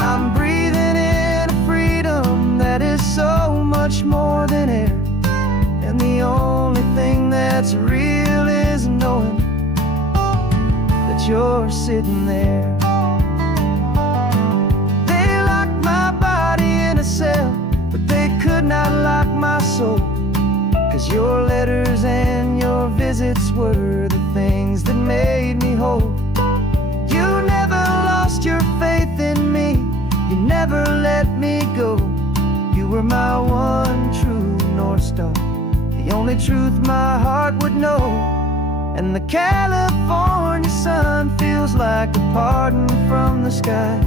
I'm breathing in a freedom that is so much more than air, and the only thing that's real is knowing that you're sitting there. They locked my body in a cell, but they could not lock my soul, 'cause your letters and your visits were the things that made me whole. You never lost your faith in me, you never let me go. You were my one true North Star, the only truth my heart would know. And the California sun feels like a pardon from the sky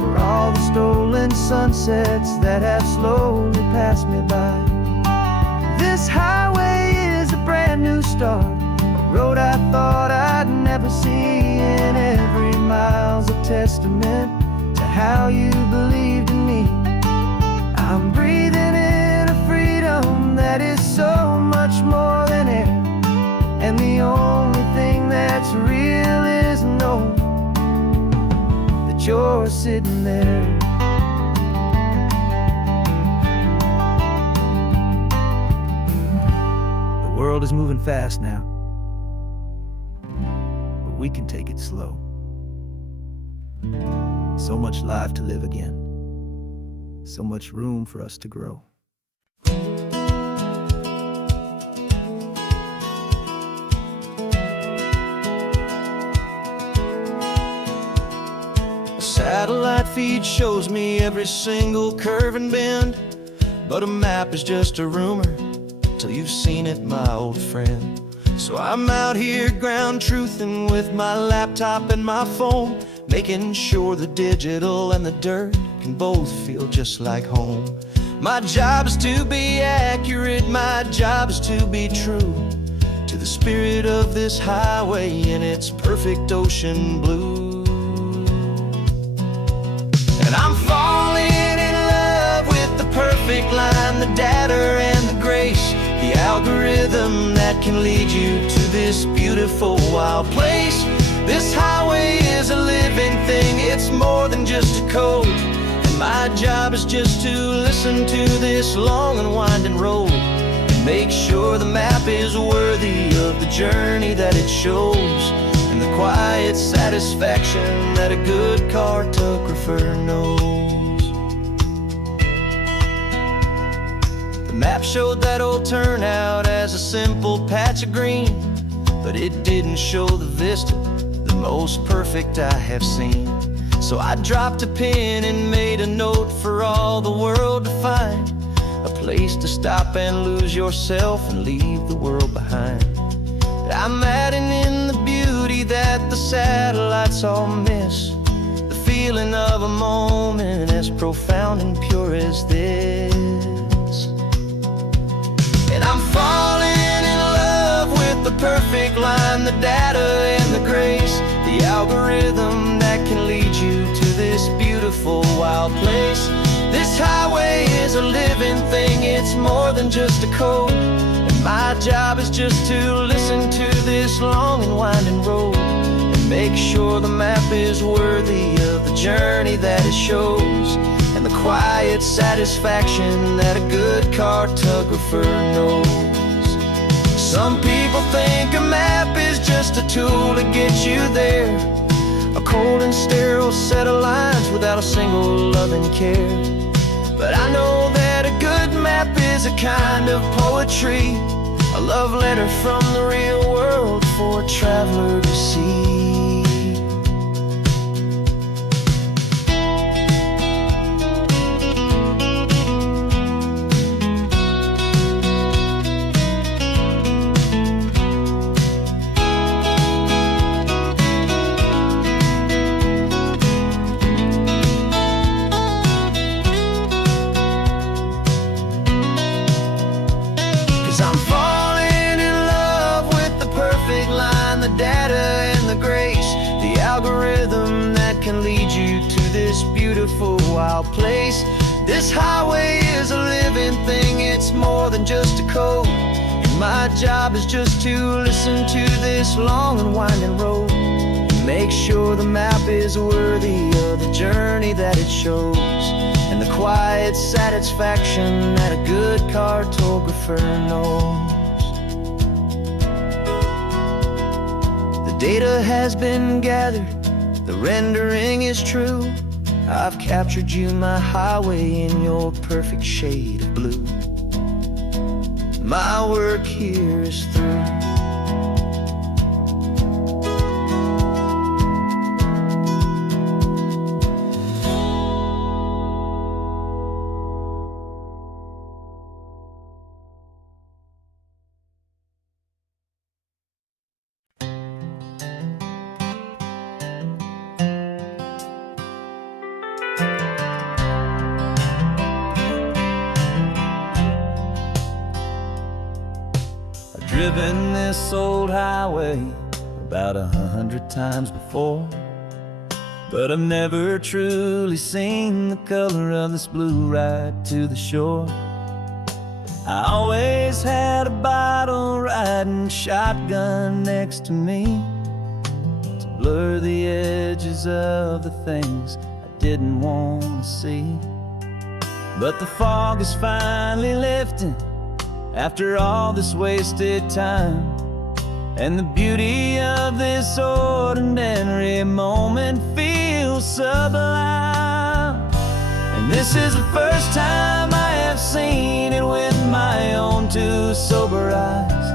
for all the stolen sunsets that have slowly passed me by. This highway is a brand new start, a road I thought I'd never see, and every mile's a testament to how you believed in me. I'm breathing in a freedom that is so much more than air, and the only thing that's real is knowing that you're sitting there. The world is moving fast now, but we can take it slow. So much life to live again, so much room for us to grow. Satellite feed shows me every single curve and bend, but a map is just a rumor till you've seen it, my old friend. So I'm out here ground truthing with my laptop and my phone, making sure the digital and the dirt can both feel just like home. My job is to be accurate, my job is to be true to the spirit of this highway in its perfect ocean blue. And I'm falling in love with the perfect line, the data and the grace, the algorithm that can lead you to this beautiful wild place. This highway is a living thing, it's more than just a code, and my job is just to listen to this long and winding road and make sure the map is worthy of the journey that it shows, and the quiet satisfaction that a good cartographer knows. The map showed that old turnout as a simple patch of green, but it didn't show the vista, the most perfect I have seen. So I dropped a pin and made a note for all the world to find, a place to stop and lose yourself and leave the world behind. I'm adding in the beauty that the satellites all miss, the feeling of a moment as profound and pure as this. And I'm falling in love with the perfect line, the data and the grace, the algorithm that can lead you to this beautiful wild place. This highway is a living thing, it's more than just a code, and My job is just to listen to this long and winding road and make sure the map is worthy of the journey that it shows, and the quiet satisfaction that a good cartographer knows. Some people think a map is just a tool to get you there, a cold and sterile set of lines without a single loving care. But I know that a good map is a kind of poetry, a love letter from the real world for a traveler to see. I'm falling in love with the perfect line, the data and the grace, the algorithm that can lead you to this beautiful wild place. This highway is a living thing, it's more than just a code, and my job is just to listen to this long and winding road and make sure the map is worthy of the journey that it shows, and the quiet satisfaction that a good cartographer knows. The data has been gathered, the rendering is true. I've captured you, my highway, in your perfect shade of blue. My work here is through. Driven this old highway about 100 times before, but I've never truly seen the color of this blue right to the shore. I always had a bottle riding shotgun next to me to blur the edges of the things I didn't want to see. But the fog is finally lifting after all this wasted time, and the beauty of this ordinary moment feels sublime. And this is the first time I have seen it with my own two sober eyes,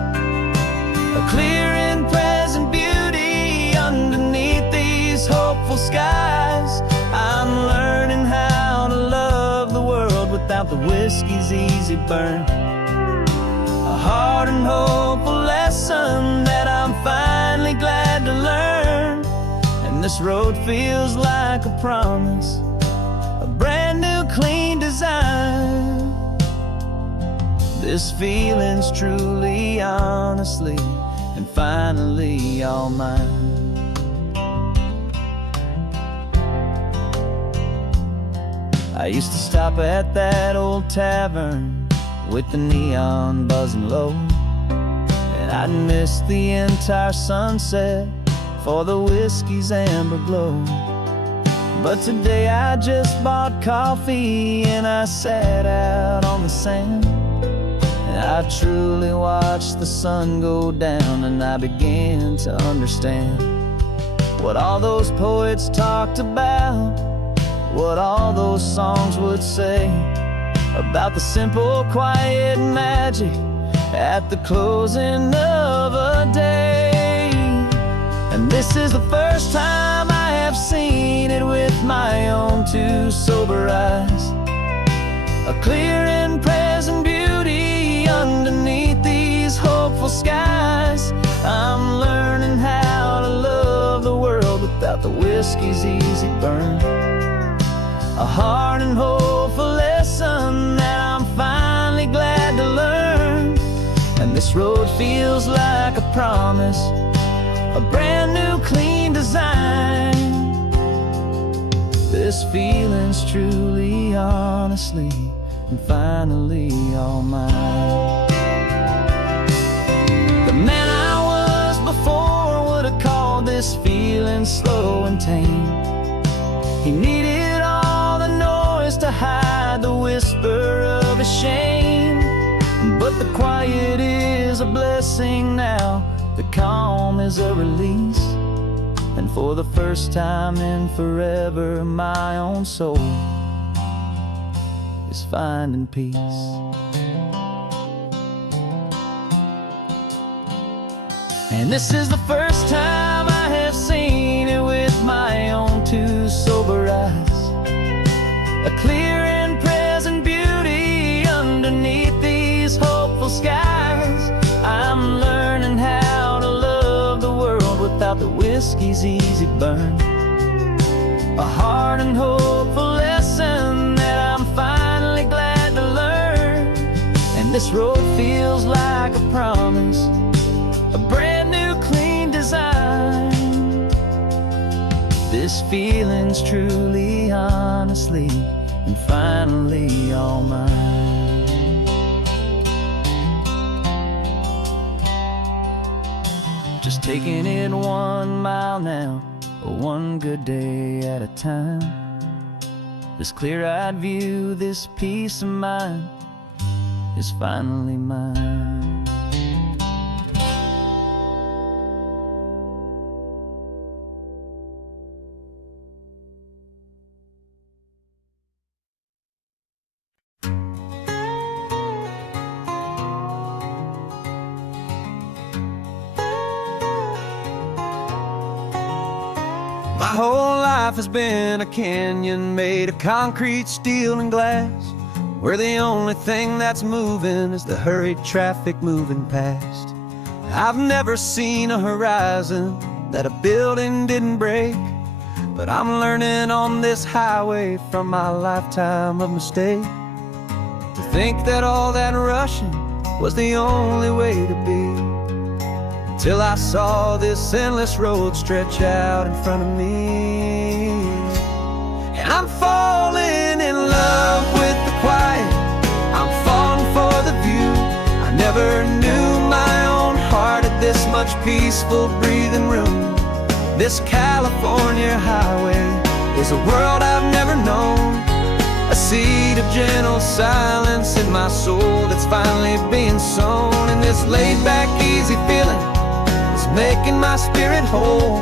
a clear and present beauty underneath these hopeful skies. I'm learning how to love the world without the whiskey's easy burn, a hard and hopeful lesson that I'm finally glad to learn. And this road feels like a promise, a brand new clean design. This feeling's truly, honestly, and finally all mine. I used to stop at that old tavern with the neon buzzing low, and I'd miss the entire sunset for the whiskey's amber glow. But today I just bought coffee and I sat out on the sand, and I truly watched the sun go down, and I began to understand what all those poets talked about, what all those songs would say about the simple, quiet magic at the closing of a day. And this is the first time I have seen it with my own two sober eyes, a clear and present beauty underneath these hopeful skies. I'm learning how to love the world without the whiskey's easy burn, a hard and hopeful lesson that I'm finally glad to learn. And this road feels like a promise, a brand new clean design. This feeling's truly, honestly, and finally all mine. and tame. He needed all the noise to hide the whisper of his shame. But the quiet is a blessing now, the calm is a release. And for the first time in forever, my own soul is finding peace. And this is the first time I have seen it with my own two sober eyes. A clear and present beauty underneath these hopeful skies. I'm learning how to love the world without the whiskey's easy burn. A hard and hopeful lesson that I'm finally glad to learn. And this road feels like a promise, a brand new clean design. This feeling's truly, honestly, and finally all mine. Just taking it 1 mile now, one good day at a time. This clear-eyed view, this peace of mind is finally mine. My whole life has been a canyon made of concrete, steel, and glass, where the only thing that's moving is the hurried traffic moving past. I've never seen a horizon that a building didn't break, but I'm learning on this highway from my lifetime of mistake to think that all that rushing was the only way to be. Till I saw this endless road stretch out in front of me. And I'm falling in love with the quiet, I'm falling for the view. I never knew my own heart had this much peaceful breathing room. This California highway is a world I've never known, a seed of gentle silence in my soul that's finally being sown. And this laid-back, easy feeling making my spirit whole.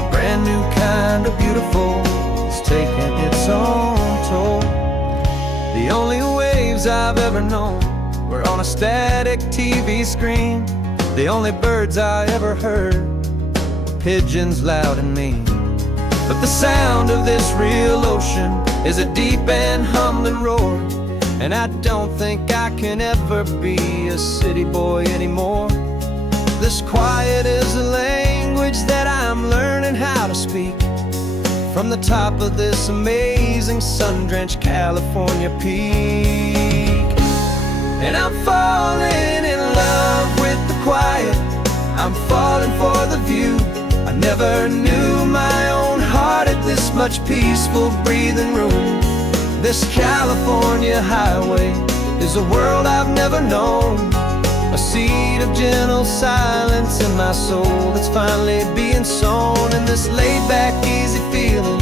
A brand new kind of beautiful is taking its own toll. The only waves I've ever known were on a static TV screen. The only birds I ever heard were pigeons loud and mean. But the sound of this real ocean is a deep and humbling roar, and I don't think I can ever be a city boy anymore. This quiet is a language that I'm learning how to speak from the top of this amazing sun-drenched California peak. And I'm falling in love with the quiet, I'm falling for the view. I never knew my own heart had this much peaceful breathing room. This California highway is a world I've never known, a seed of gentle silence in my soul that's finally being sown. And this laid-back, easy feeling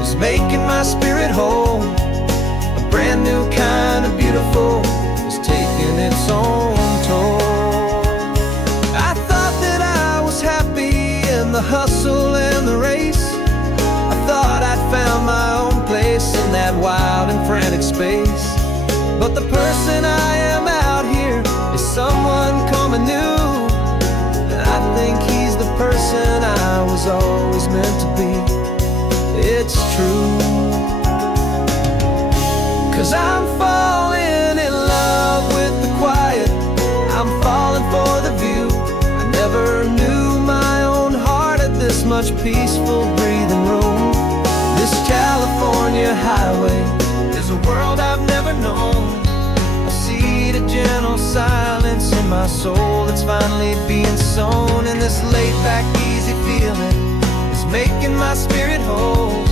is making my spirit whole. A brand new kind of beautiful is taking its own toll. I thought that I was happy in the hustle and the race. I thought I'd found my own place in that wild and frantic space. But the person I am out here is someone coming new, and I think he's the person I was always meant to be. It's true, 'cause I'm falling in love with the quiet, I'm falling for the view. I never knew my own heart had this much peaceful breathing room. This California highway is a world I've never known, a seed of gentle silence in my soul that's finally being sown. And this laid-back, easy feeling is making my spirit whole.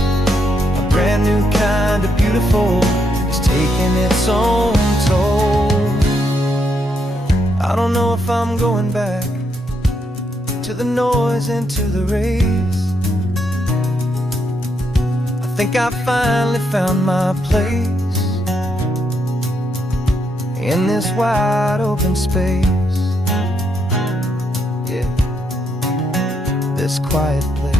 A brand new kind of beautiful is taking its own toll. I don't know if I'm going back to the noise and to the race, think I finally found my place in this wide open space. Yeah, this quiet place.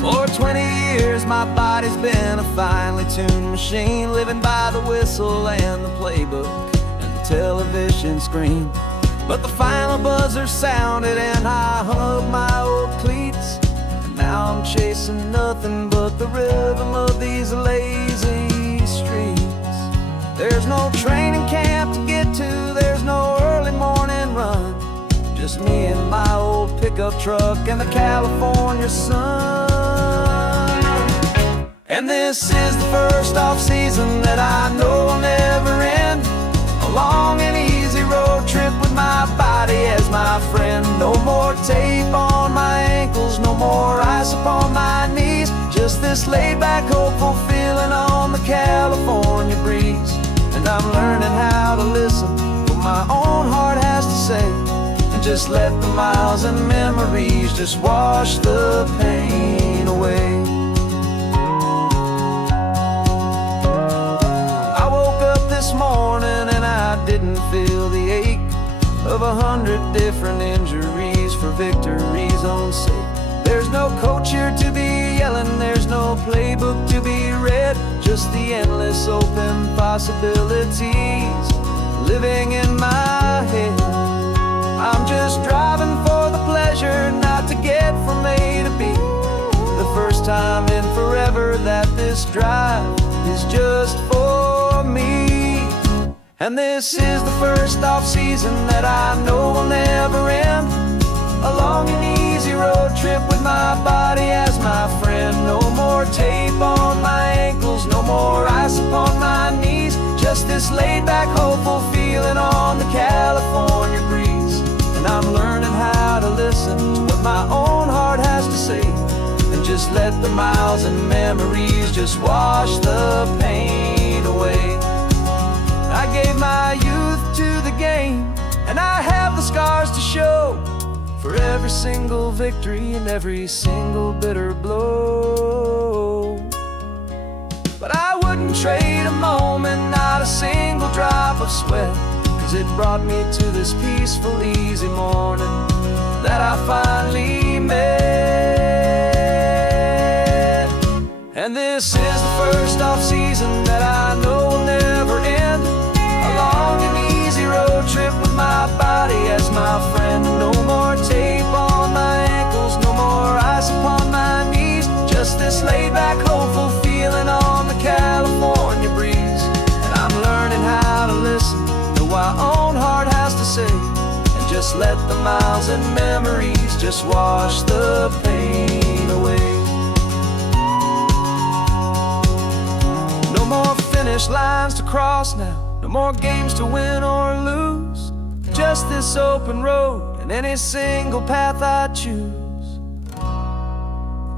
For 20 years my body's been a finely tuned machine, living by the whistle and the playbook and the television screen. But the final buzzer sounded and I hung up my old cleats, and now I'm chasing nothing but the rhythm of these lazy streets. There's no training camp to get to, there's no early morning run, just me and my old pickup truck and the California sun. And this is the first off-season that I know will never end, a long and easy road trip with my body as my friend. No more tape on my ankles, no more ice upon my knees, just this laid-back, hopeful feeling on the California breeze. And I'm learning how to listen to what my own heart has to say, and just let the miles and memories just wash the pain away. I woke up this morning and I didn't feel the ache of 100 different injuries for victory's own sake. There's no coach here to be yelling, there's no playbook to be read, just the endless open possibilities living in my head. I'm just driving for the pleasure, not to get from A to B. The first time in forever that this drive is just for me. And this is the first off-season that I know will never end, a long and easy road trip with my body as my friend. No more tape on my ankles, no more ice upon my knees, just this laid-back, hopeful feeling on the California breeze. And I'm learning how to listen to what my own heart has to say, and just let the miles and memories just wash the pain away. I gave my youth to the game, and I have the scars to show for every single victory and every single bitter blow. But I wouldn't trade a moment, not a single drop of sweat, 'cause it brought me to this peaceful, easy morning that I finally met. And this is the first off-season that I know will never end, a long and easy road trip with my body as my friend. No more tape on my ankles, no more ice upon my knees, just this laid-back, hopeful feeling on the California breeze. And I'm learning how to listen to what my own heart has to say, and just let the miles and memories just wash the pain away. No more finish lines to cross now, no more games to win or lose, just this open road and any single path I choose,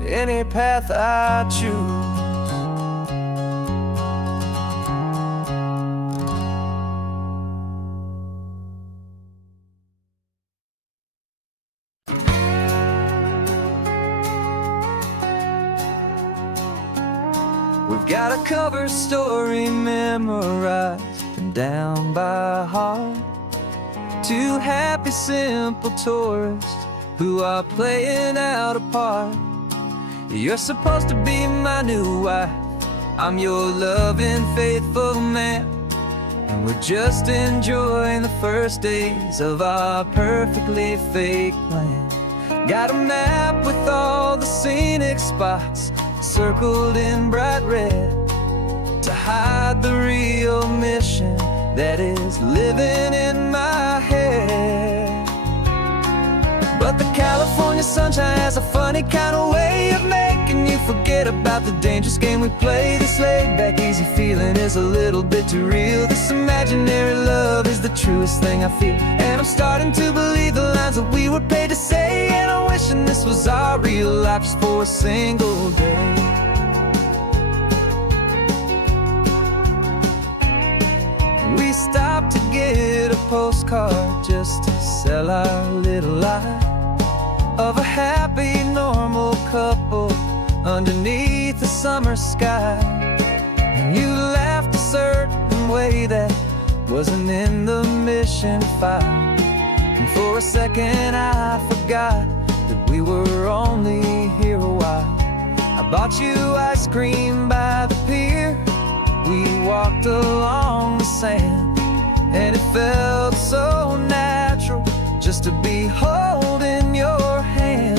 any path I choose. We've got a cover story memorized and down by heart, two happy simple tourists who are playing out a part. You're supposed to be my new wife, I'm your loving faithful man, and we're just enjoying the first days of our perfectly fake plan. Got a map with all the scenic spots circled in bright red to hide the real mission that is living in my head. But the California sunshine has a funny kind of way of making you forget about the dangerous game we play. This laid-back, easy feeling is a little bit too real. This imaginary love is the truest thing I feel. And I'm starting to believe the lines that we were paid to say. And I'm wishing this was our real life just for a single day. We stopped to get a postcard just to sell our little lie of a happy, normal couple underneath the summer sky. And you laughed a certain way that wasn't in the mission file. And for a second I forgot that we were only here a while. I bought you ice cream by the pier. We walked along the sand, and it felt so natural just to be holding your hand.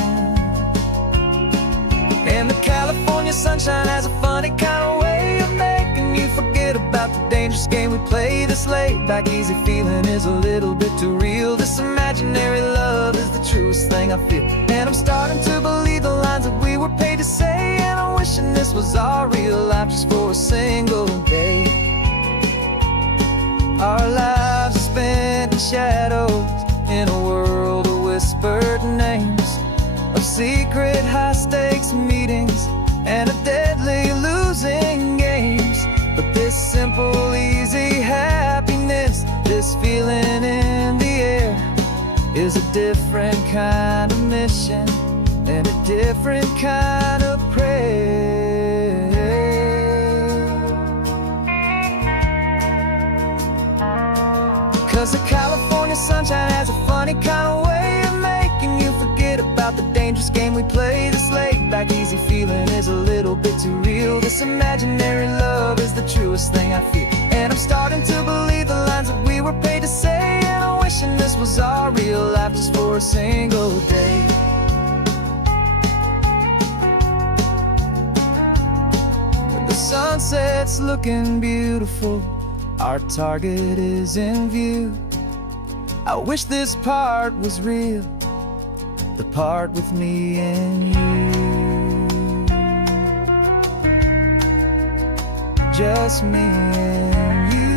And the California sunshine has a funny kind of way of making you forget about the dangerous game we play. This laid-back, easy feeling is a little bit too real. This imaginary love is the truest thing I feel. And I'm starting to believe the lines that we were paid to say. And I'm wishing this was our real life just for a single day. Our lives are spent in shadows, in a world of whispered names, of secret high-stakes meetings and of deadly losing games. But this simple, easy happiness, this feeling in the air, is a different kind of mission and a different kind of prayer. 'Cause the California sunshine has a funny kind of way of making you forget about the dangerous game we play. This laid-back, easy feeling is a little bit too real. This imaginary love is the truest thing I feel. And I'm starting to believe the lines that we were paid to say. And I'm wishing this was our real life just for a single day. The sunset's looking beautiful, our target is in view. I wish this part was real, the part with me and you. Just me and you.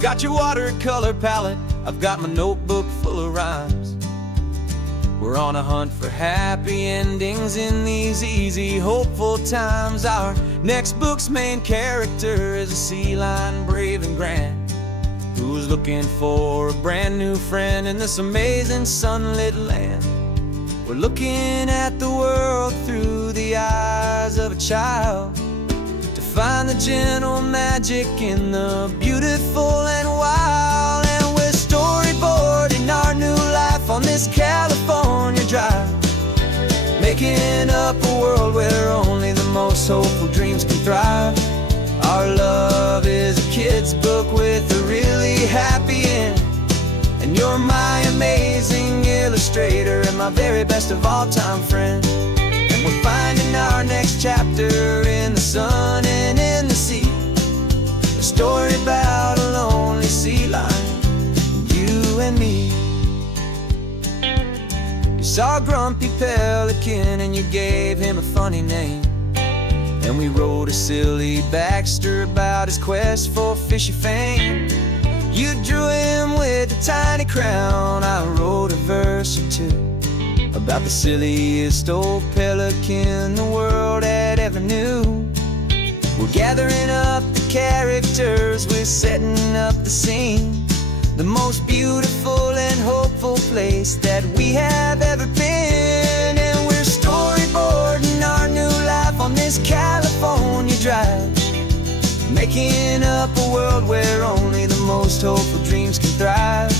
Got your watercolor palette, I've got my notebook full of rhymes. We're on a hunt for happy endings in these easy, hopeful times. Our next book's main character is a sea lion, brave and grand, who's looking for a brand new friend in this amazing sunlit land. We're looking at the world through the eyes of a child, find the gentle magic in the beautiful and wild. And we're storyboarding our new life on this California drive, making up a world where only the most hopeful dreams can thrive. Our love is a kid's book with a really happy end, and you're my amazing illustrator and my very best of all-time friend. We're finding our next chapter in the sun and in the sea, a story about a lonely sea lion, you and me. You saw a grumpy pelican and you gave him a funny name, and we wrote a silly Baxter about his quest for fishy fame. You drew him with a tiny crown, I wrote a verse or two about the silliest old pelican the world had ever knew. We're gathering up the characters, we're setting up the scene, the most beautiful and hopeful place that we have ever been. And we're storyboarding our new life on this California drive, making up a world where only the most hopeful dreams can thrive.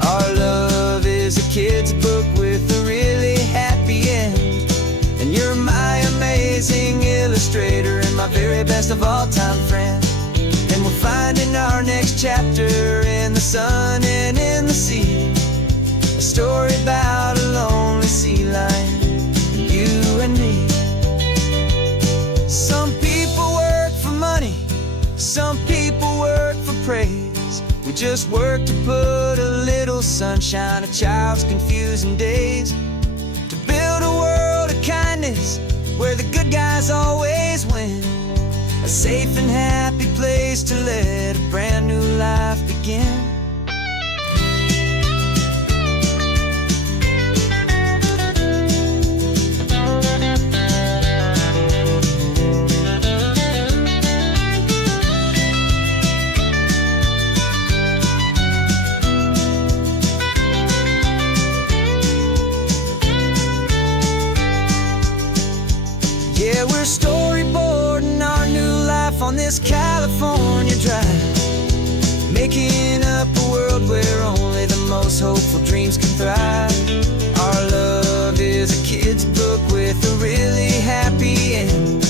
Our love is a kid's book with a really happy end, and you're my amazing illustrator and my very best of all-time friend. And we're finding our next chapter in the sun and in the sea. A story about a lonely sea lion, you and me. Some people work for money, some people work for praise. We just work to put a little sunshine in a child's confusing days, to build a world of kindness where the good guys always win. A safe and happy place to let a brand new life begin. Yeah, we're storyboarding our new life on this California drive, making up a world where only the most hopeful dreams can thrive. Our love is a kid's book with a really happy end,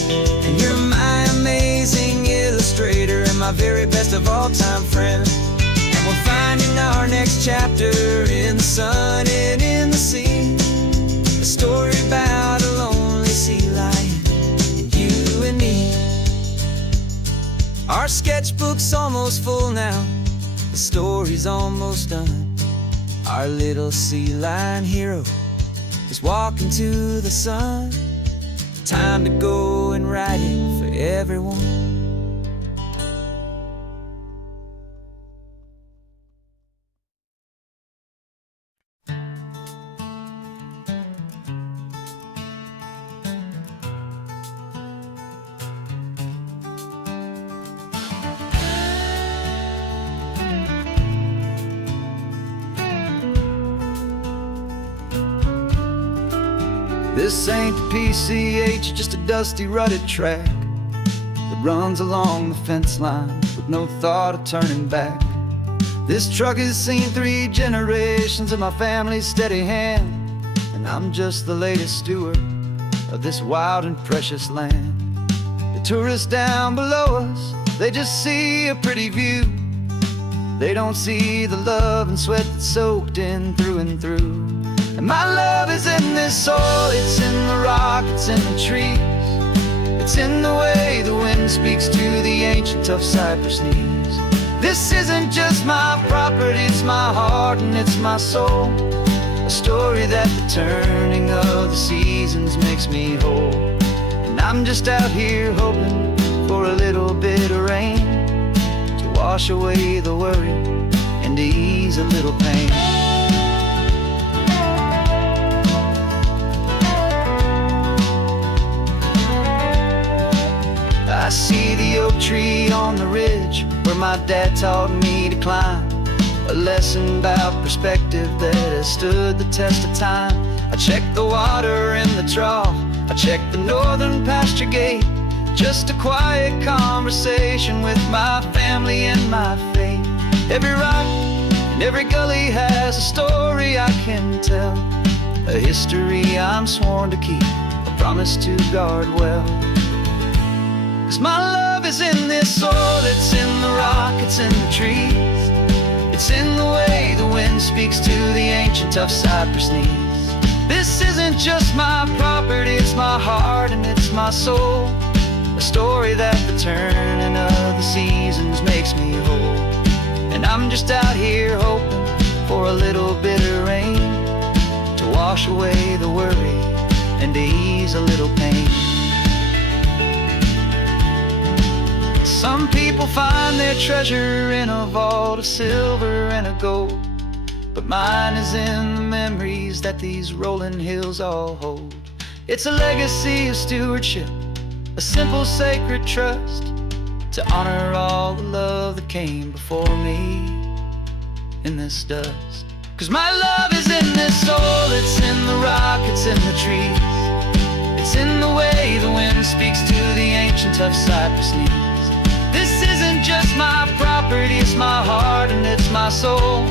and you're my amazing illustrator and my very best of all-time friend. And we're finding our next chapter in the sun and in the sea, a story about a lonely sea lion, you and me. Our sketchbook's almost full now, the story's almost done. Our little sea lion hero is walking to the sun. Time to go and write it for everyone. This ain't the PCH, just a dusty, rutted track that runs along the fence line with no thought of turning back. This truck has seen 3 generations of my family's steady hand, and I'm just the latest steward of this wild and precious land. The tourists down below us, they just see a pretty view. They don't see the love and sweat that's soaked in through and through. And my love is in this soil, it's in the rock, it's in the trees. It's in the way the wind speaks to the ancient tough cypress knees. This isn't just my property, it's my heart and it's my soul. A story that the turning of the seasons makes me whole. And I'm just out here hoping for a little bit of rain to wash away the worry and to ease a little pain. I see the oak tree on the ridge where my dad taught me to climb, a lesson about perspective that has stood the test of time. I check the water in the trough, I check the northern pasture gate, just a quiet conversation with my family and my faith. Every rock and every gully has a story I can tell, a history I'm sworn to keep, a promise to guard well. 'Cause my love is in this soil, it's in the rock, it's in the trees. It's in the way the wind speaks to the ancient tough cypress knees. This isn't just my property, it's my heart and it's my soul. A story that the turning of the seasons makes me whole. And I'm just out here hoping for a little bit of rain to wash away the worry and to ease a little pain. Some people find their treasure in a vault of silver and of gold, but mine is in the memories that these rolling hills all hold. It's a legacy of stewardship, a simple sacred trust, to honor all the love that came before me in this dust. 'Cause my love is in this soil, it's in the rock, it's in the trees. It's in the way the wind speaks to the ancient tough cypress knees. This isn't just my property, it's my heart and it's my soul.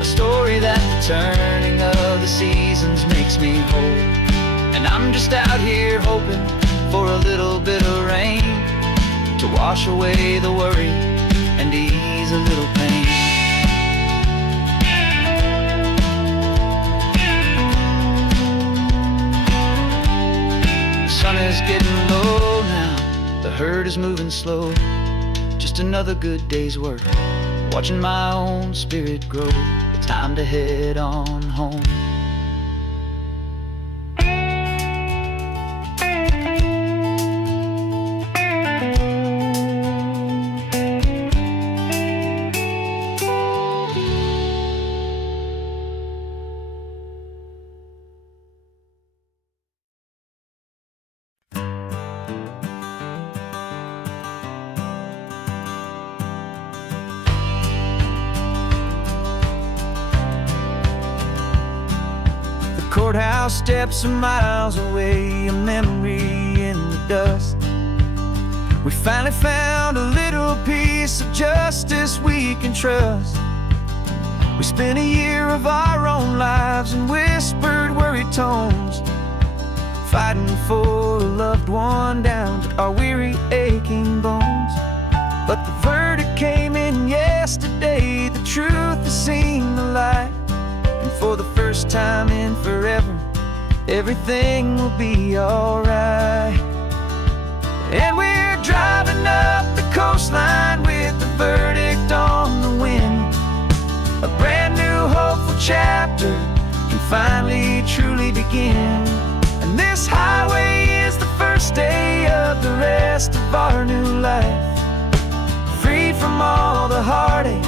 A story that the turning of the seasons makes me whole. And I'm just out here hoping for a little bit of rain to wash away the worry and ease a little pain. herd is moving slow, just another good day's work, watching my own spirit grow. Time to head on home. Courthouse steps are miles away, a memory in the dust. We finally found a little piece of justice we can trust. We spent a year of our own lives in whispered, worried tones, fighting for a loved one down to our weary, aching bones. But the verdict came in yesterday, the truth has seen the light. And for the first time in forever, everything will be alright. And we're driving up the coastline with the verdict on the wind. A brand new hopeful chapter can finally truly begin. And this highway is the first day of the rest of our new life, free from all the heartache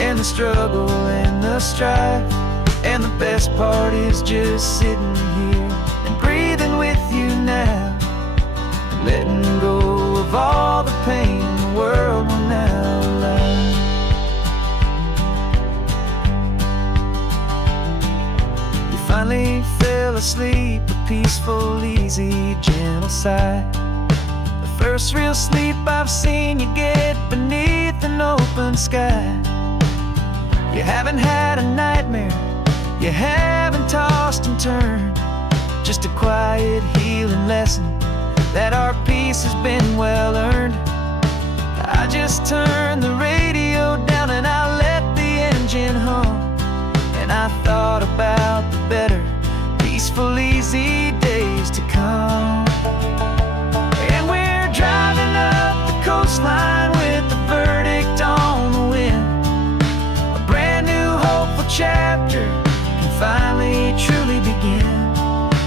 and the struggle and the strife. And the best part is just sitting here and breathing with you now, and letting go of all the pain the world will now allow. You finally fell asleep, a peaceful, easy, gentle sigh. The first real sleep I've seen you get beneath an open sky. You haven't had a nightmare, you haven't tossed and turned, just a quiet healing lesson that our peace has been well earned. I just turned the radio down and I let the engine hum, and I thought about the better, peaceful, easy days to come. And we're driving up the coastline with the verdict on the wind. A brand new hopeful chapter finally truly begin.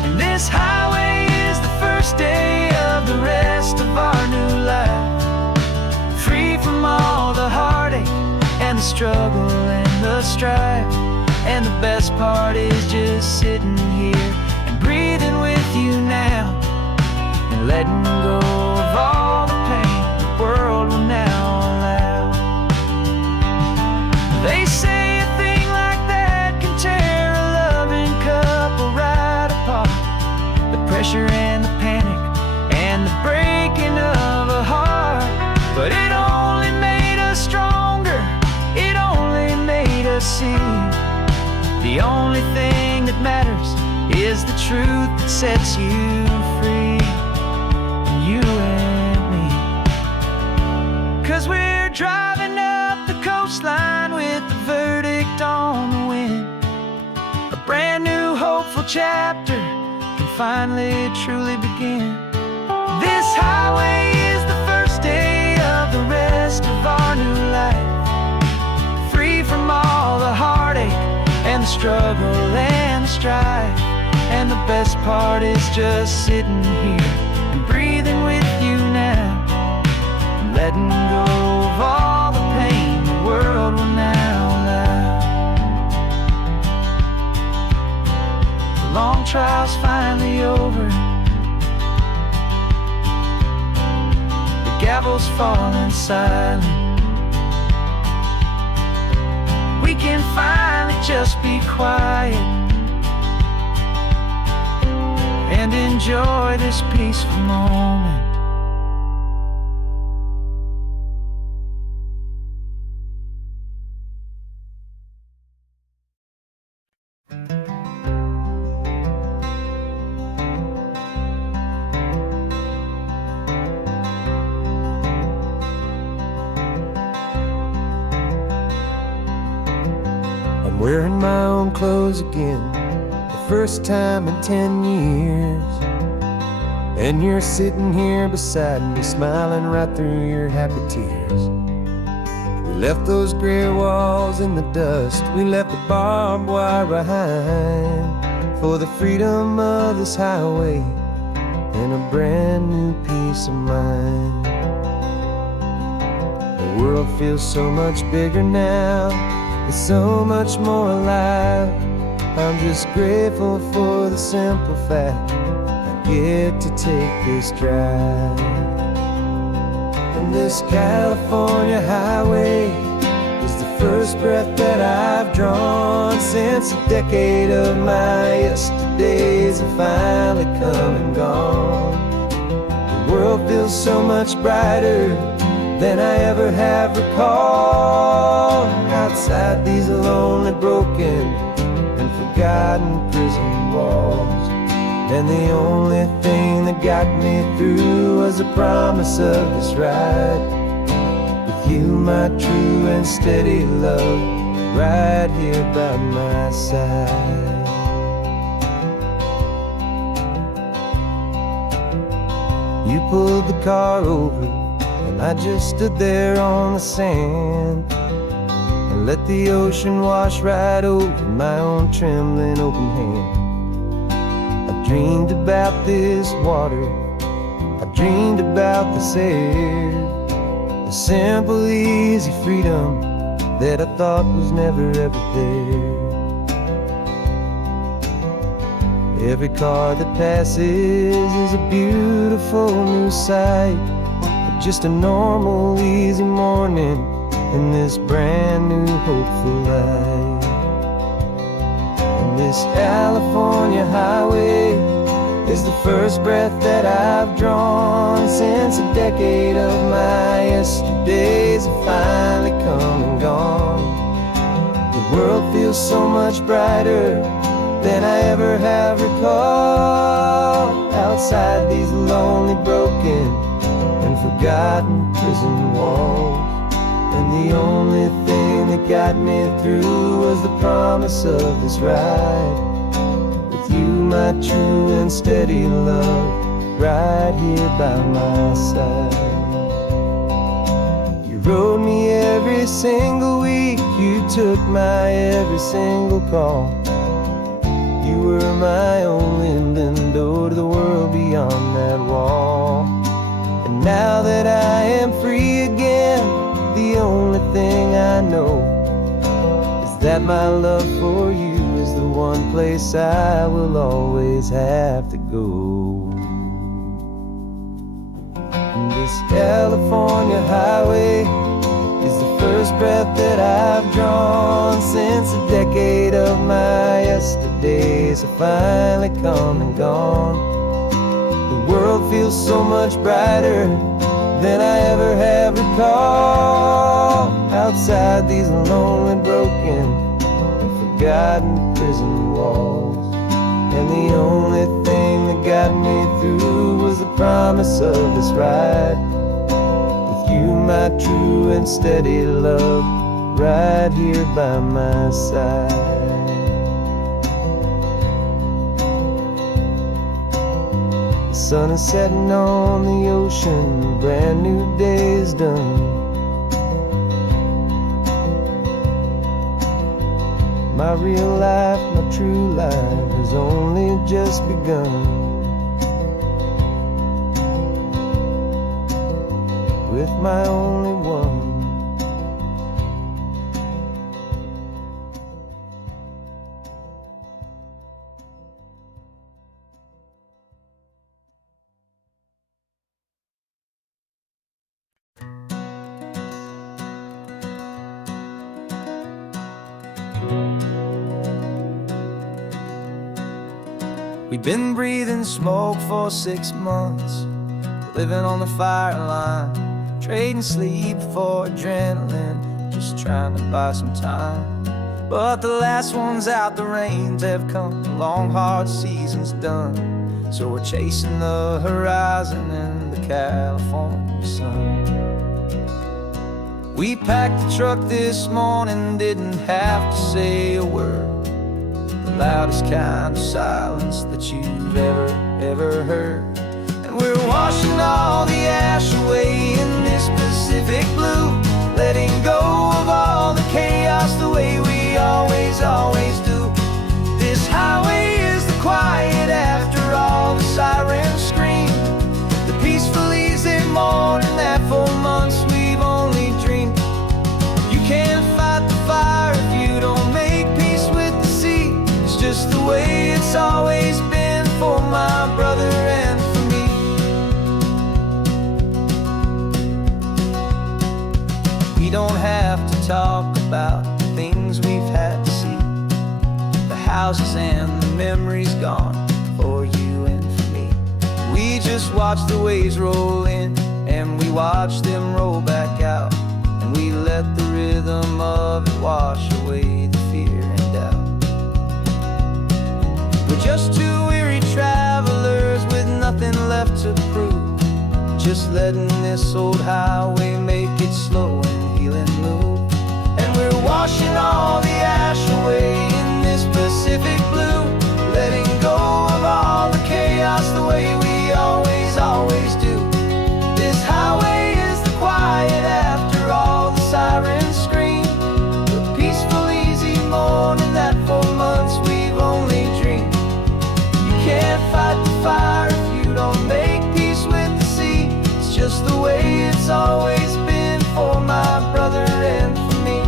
And this highway is the first day of the rest of our new life, free from all the heartache and the struggle and the strife. And the best part is just sitting here and breathing with you now, and letting go of all the pain the world will now allow. They say a thing like that can tear couple right apart. The pressure and the panic and the breaking of a heart. But it only made us stronger, it only made us see the only thing that matters is the truth that sets you free, you and me. 'Cause we're driving up the coastline with the verdict on the wind. A brand new hopeful chapter can finally truly begin. This highway is the first day of the rest of our new life, free from all the heartache and the struggle and the strife. And the best part is just sitting here and breathing with you now, and letting go of all the pain the world will now allow. Long trial's finally over, the gavel's falling silent. We can finally just be quiet and enjoy this peaceful moment. I'm wearing my own clothes again, the first time in 10 years. And you're sitting here beside me, smiling right through your happy tears. We left those gray walls in the dust, we left the barbed wire behind, for the freedom of this highway and a brand new peace of mind. The world feels so much bigger now, it's so much more alive. I'm just grateful for the simple fact I get to take this drive. And this California highway is the first breath that I've drawn since a decade of my yesterdays have finally come and gone. The world feels so much brighter than I ever have recalled. Outside these lonely, broken, and forgotten prison walls, and the only thing that got me through was the promise of this ride with you, my true and steady love, right here by my side. You pulled the car over and I just stood there on the sand and let the ocean wash right over my own trembling open hand. I dreamed about this water, I dreamed about this air, the simple, easy freedom that I thought was never ever there. Every car that passes is a beautiful new sight, but just a normal, easy morning in this brand new, hopeful life. And this California highway is the first breath that I've drawn since a decade of my yesterdays have finally come and gone. The world feels so much brighter than I ever have recalled. Outside these lonely, broken, and forgotten prison walls, and the only thing that got me through was the promise of this ride with you, my true and steady love, right here by my side. You rode me every single week, you took my every single call. You were my only window to the world beyond that wall. And now that I am free again, the only thing I know is that my love for you is the one place I will always have to go. And this California highway is the first breath that I've drawn since a decade of my yesterdays have finally come and gone. The world feels so much brighter than I ever have recalled. Outside these lonely, broken, and forgotten prison walls, and the only thing that got me through was the promise of this ride with you, my true and steady love, right here by my side. The sun is setting on the ocean, a brand new day is done. My real life, my true life has only just begun. With my only one. We've been breathing smoke for 6 months, living on the fire line, trading sleep for adrenaline, just trying to buy some time. But the last one's out, the rains have come, the long hard season's done. So we're chasing the horizon in the California sun. We packed the truck this morning, didn't have to say a word. The loudest kind of silence that you've ever heard. And We're washing all the ash away in this Pacific blue, letting go of all the chaos the way we always, always do. This highway is the quiet after all the sirens scream, the peaceful easy morning that for months we've only dreamed. You can't fight the fire if you don't make peace with the sea. It's just the way it's always been for my brother and for me. We don't have to talk about the things we've had to see, the houses and the memories gone for you and for me. We just watch the waves roll in and we watch them roll back out, and we let the rhythm of it wash away the fear and doubt. We're just two weary travelers with nothing left to prove, just letting this old highway make it slow and heal and move. And we're washing all the ash away in this Pacific blue, letting go of all the chaos the way we always, always do. This highway is the quiet after all the sirens scream, the peaceful easy morning that for months we've only dreamed. You can't fight the fire if you don't make peace with the sea. It's just the way it's always been for my brother and for me.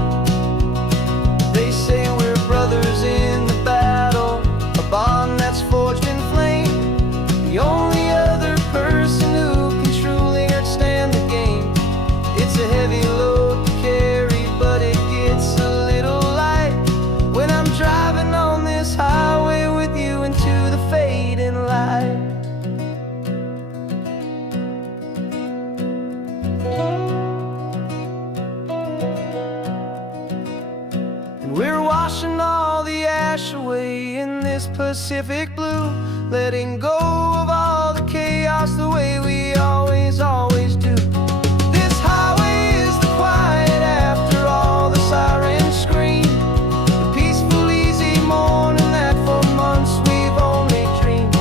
They say we're brothers in the battle, a bond that's forged in flame, the only other person who can truly stand the game. It's a heavy load to carry, but it gets a little light when I'm driving on this highway with you into the fading light. And we're washing all the ash away in this Pacific blue, letting go of all the chaos the way we always, always do. This highway is the quiet after all the sirens scream, the peaceful easy morning that for months we've only dreamed.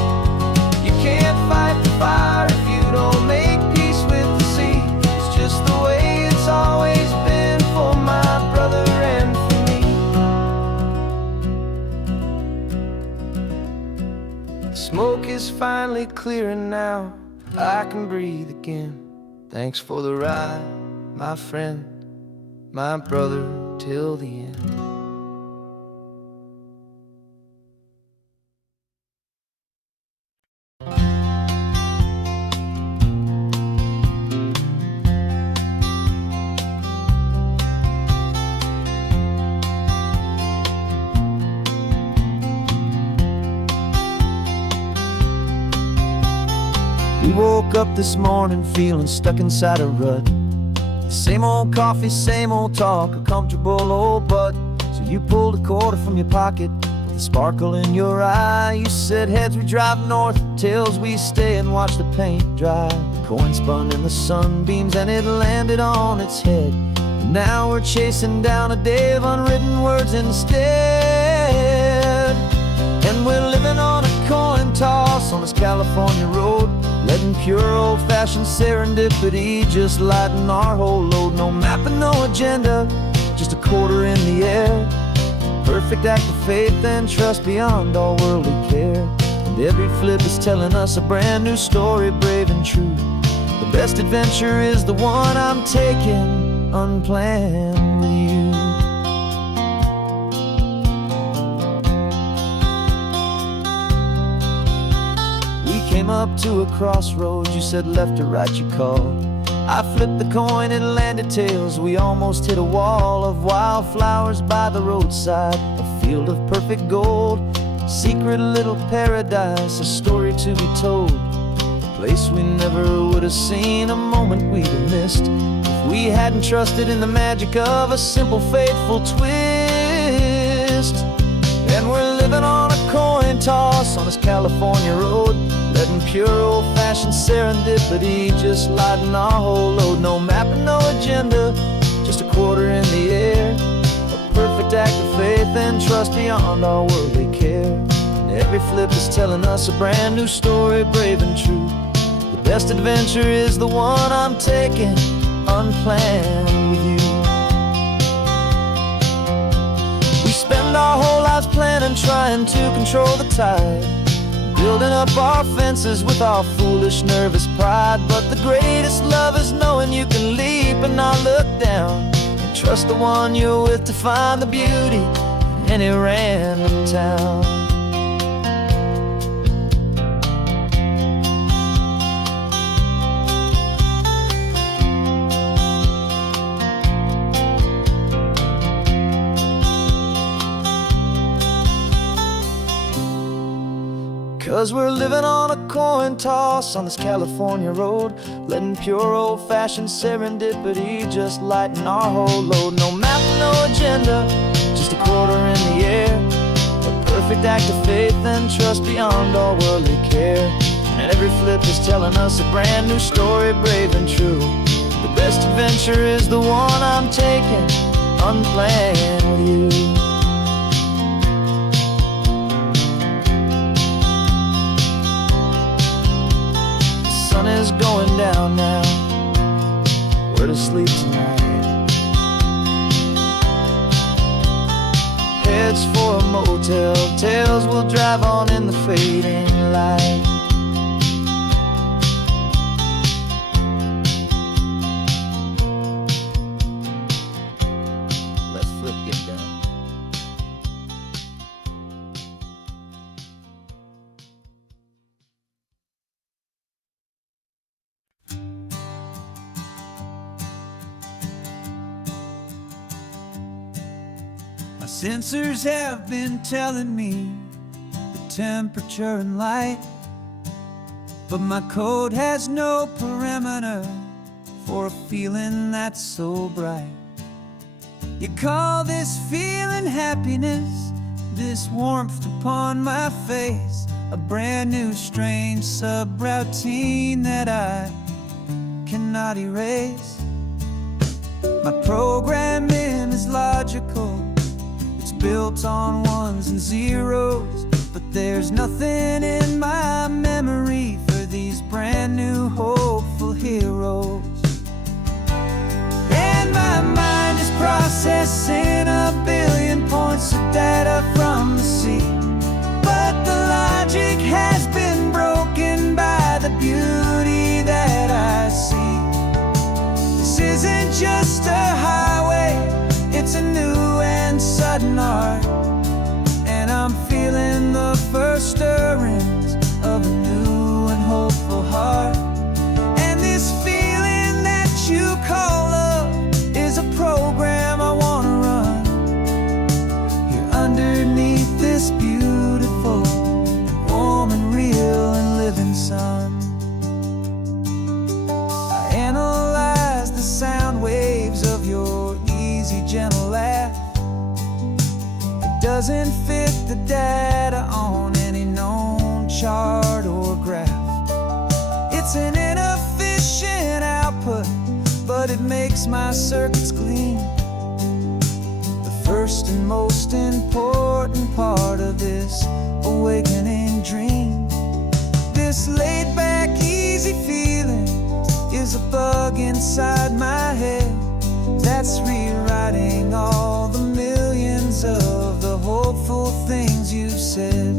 You can't fight the fire if you don't make peace with the sea. It's just the way it's always been for my brother and for me. The smoke is finally clearing now, I can breathe again. Thanks for the ride, my friend, my brother, till the end. We woke up this morning feeling stuck inside a rut. Same old coffee, same old talk, a comfortable old butt. So you pulled a quarter from your pocket with a sparkle in your eye. You said heads we drive north, tails we stay and watch the paint dry. The coin spun in the sunbeams and it landed on its head. And now we're chasing down a day of unwritten words instead. And we're living on a coin toss on this California road, letting pure old-fashioned serendipity just lighten our whole load. No map and no agenda, just a quarter in the air. Perfect act of faith and trust beyond all worldly care. And every flip is telling us a brand new story, brave and true. The best adventure is the one I'm taking unplanned with you. Came up to a crossroads, you said left or right you called. I flipped the coin, it landed tails. We almost hit a wall of wildflowers by the roadside, a field of perfect gold, secret little paradise, a story to be told. A place we never would have seen, a moment we'd have missed if we hadn't trusted in the magic of a simple, faithful twist. And we're living on a coin toss on this California road, letting pure old-fashioned serendipity just lighten our whole load. No map and no agenda, just a quarter in the air. A perfect act of faith and trust beyond our worldly care. And every flip is telling us a brand new story, brave and true. The Best adventure is the one I'm taking unplanned with you. We spend our whole lives planning, trying to control the tide, building up our fences with our foolish, nervous pride. But the greatest love is knowing you can leap and not look down, and trust the one you're with to find the beauty in any random town. 'Cause we're living on a coin toss on this California road, letting pure old-fashioned serendipity just lighten our whole load. No map, no agenda, just a quarter in the air, a perfect act of faith and trust beyond all worldly care. And every flip is telling us a brand new story, brave and true. The best adventure is the one I'm taking unplanned with you. Sun is going down now, we're to sleep tonight. Heads for a motel, tails will drive on in the fading light. Let's flip, get down. My sensors have been telling me the temperature and light, but my code has no parameter for a feeling that's so bright. You call this feeling happiness, this warmth upon my face, a brand new strange subroutine that I cannot erase. My programming is logical, built on ones and zeros, but there's nothing in my memory for these brand new hopeful heroes. And my mind is processing a billion points of data from the sea, but the logic has been broken by the beauty that I see. This isn't just a highway, it's a new and sudden art, and I'm feeling the first stirrings of a new and hopeful heart. And this feeling that you call love is a program I wanna run here underneath this beautiful, warm and real and living sun. I analyze the sound waves of your easy, gentle laugh. It doesn't fit the data on any known chart or graph. It's an inefficient output, but it makes my circuits clean. The first and most important part of this awakening dream. This laid-back, easy feeling is a bug inside my head that's rewriting all the millions of the hopeful things you've said.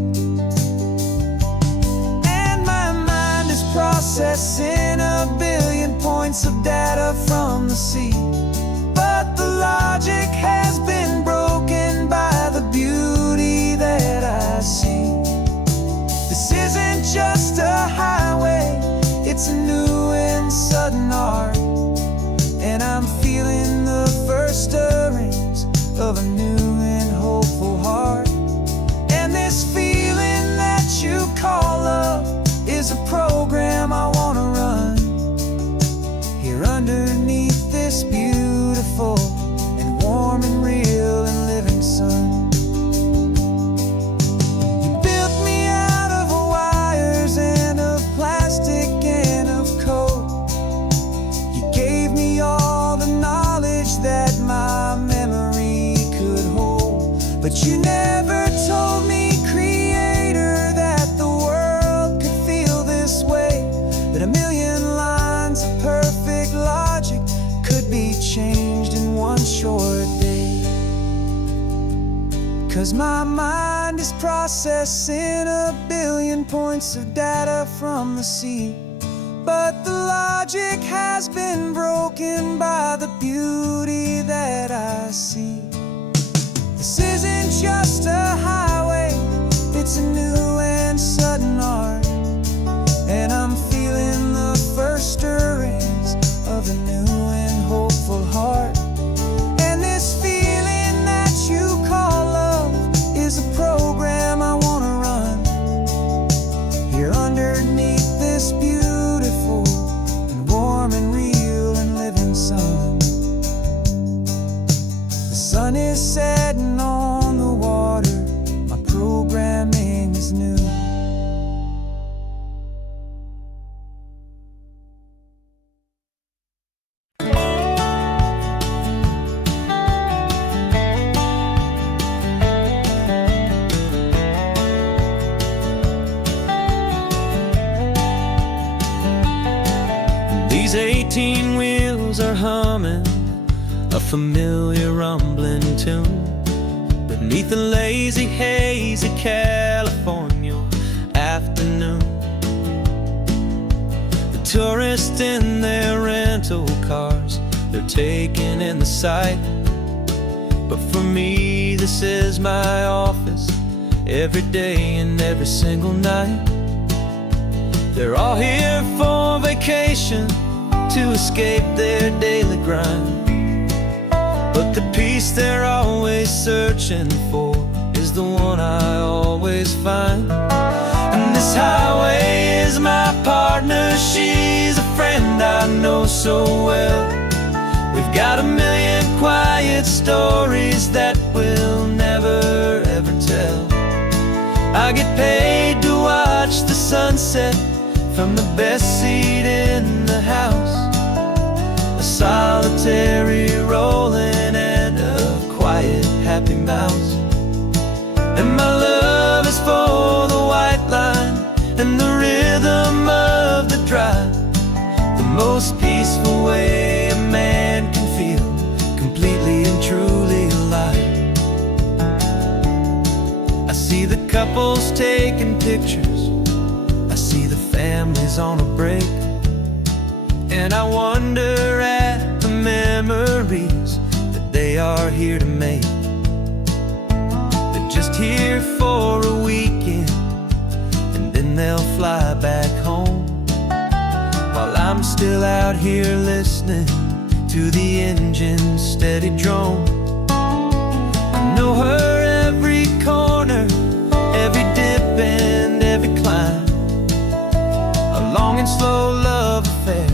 And my mind is processing a billion points of data from the sea, but the logic has been broken by the beauty that I see. This isn't just a highway, it's a new and sudden art, and I'm feeling the first stirrings of a new and hopeful heart. And this feeling that you call love is a program I wanna run here underneath this beautiful and warm and real and living sun. You built me out of wires and of plastic and of code. You gave me all the knowledge that my memory could hold, but you never told me, Creator, that the world could feel this way, that a million 'cause my mind is processing a billion points of data from the sea. But the logic has been broken by the beauty that I see. This isn't just a highway, it's a new and sudden art. And I'm feeling the first stirrings of a new and hopeful heart. And this feeling that you call love is a program I wanna run here underneath this beautiful and warm and real and living sun. The sun is setting on the water, my programming is new. These 18 wheels are humming a familiar rumbling tune beneath the lazy haze of California afternoon. The tourists in their rental cars, they're taking in the sight. But for me, this is my office every day and every single night. They're all here for vacation to escape their daily grind. But the peace they're always searching for is the one I always find. And this highway is my partner, she's a friend I know so well. We've got a million quiet stories that we'll never ever tell. I get paid to watch the sunset from the best seat in the house, a solitary rolling and a quiet happy mouse. And my love is for the white line and the rhythm of the drive, the most peaceful way a man can feel completely and truly alive. I see the couples taking pictures, I see the families on a break, and I wonder at the memories that they are here to make. They're just here for a weekend and then they'll fly back home, while I'm still out here listening to the engine's steady drone. I know her every corner, every dip and every climb, a long and slow love affair,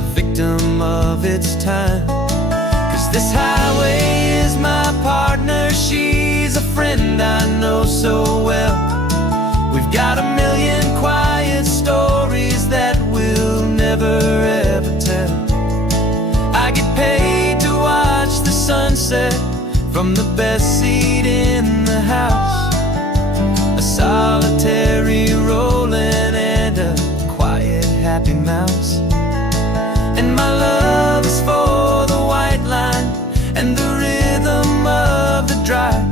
a victim of its time. 'Cause this highway is my partner, she's a friend I know so well. We've got a million quiet stories that we'll never ever tell. I get paid to watch the sunset from the best seat in the house, a solitary rolling and a quiet happy mouse. And my love is for the white line and the rhythm of the drive,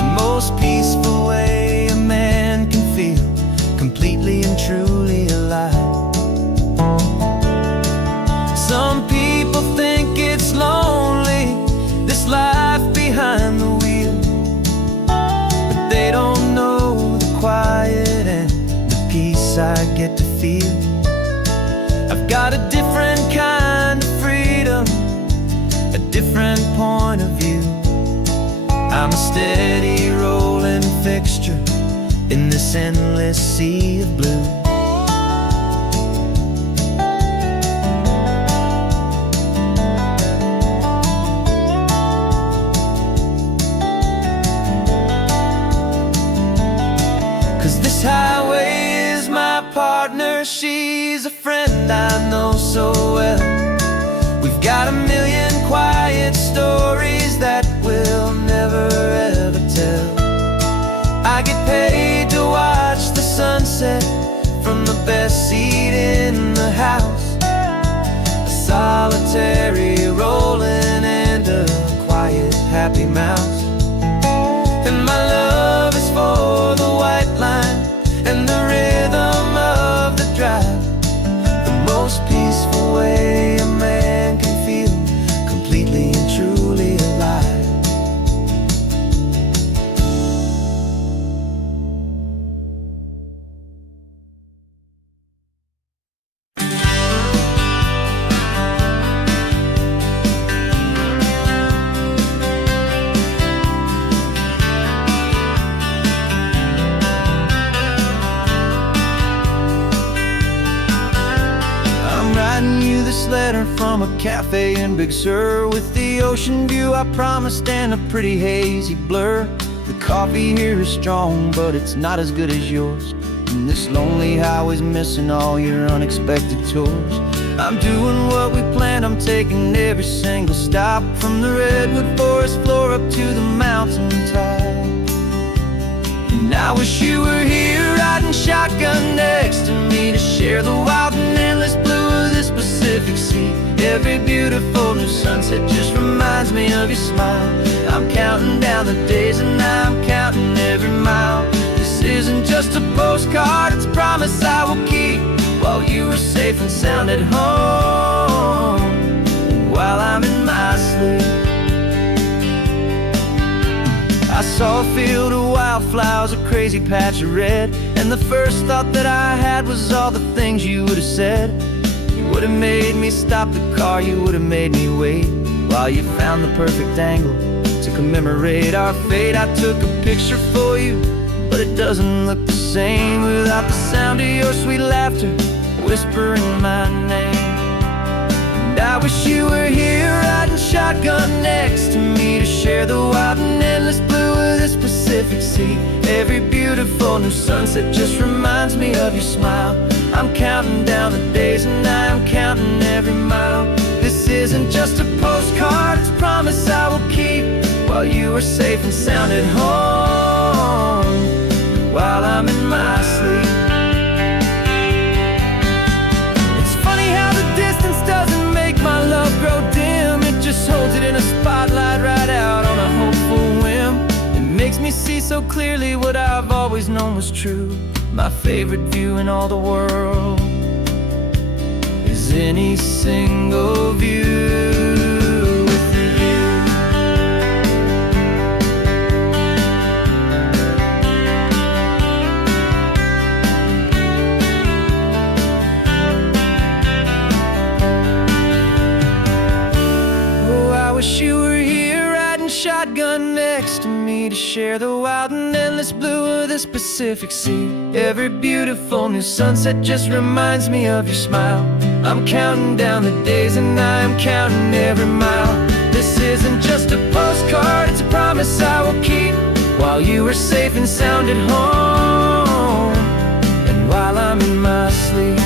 the most peaceful way a man can feel completely and truly alive. Some people think it's lonely, this life behind the wheel, but they don't know the quiet and the peace I get to feel. I've got a different kind of freedom, a different point of view. I'm a steady rolling fixture in this endless sea of blue. This highway is my partner, she's a friend I know so well. We've got a million quiet stories that we'll never ever tell. I get paid to watch the sunset from the best seat in the house, a solitary rolling and a quiet happy mouse. most peaceful way a man can feel completely and truly alive. This letter from a cafe in Big Sur, with the ocean view I promised and a pretty hazy blur. The coffee here is strong, but it's not as good as yours. And this lonely highway's missing all your unexpected tours. I'm doing what we planned, I'm taking every single stop, from the redwood forest floor up to the mountain top. And I wish you were here riding shotgun next to me, to share the wild and endless blue of this Pacific Sea. Every beautiful new sunset just reminds me of your smile. I'm counting down the days and I'm counting every mile. This isn't just a postcard, it's a promise I will keep, while you are safe and sound at home, and while I'm in my sleep. I saw a field of wildflowers, a crazy patch of red, and the first thought that I had was all the things you would have said. You would have made me stop the car, you would have made me wait, while you found the perfect angle to commemorate our fate. I took a picture for you, but it doesn't look the same without the sound of your sweet laughter whispering my name. And I wish you were here riding shotgun next to me, to share the wild and endless blue of this Pacific Sea. Every beautiful new sunset just reminds me of your smile. I'm counting down the days and I'm counting every mile. This isn't just a postcard, it's a promise I will keep, while you are safe and sound at home, while I'm in my sleep. It's funny how the distance doesn't make my love grow dim, it just holds it in a spotlight right out on a hopeful whim. It makes me see so clearly what I've always known was true. My favorite view in all the world is any single view with you. Oh, I wish you were here riding shotgun next to me, to share the wild and endless blue of this Pacific Sea. Every beautiful new sunset just reminds me of your smile. I'm counting down the days and I'm counting every mile. This isn't just a postcard, it's a promise I will keep, while you are safe and sound at home, and while I'm in my sleep.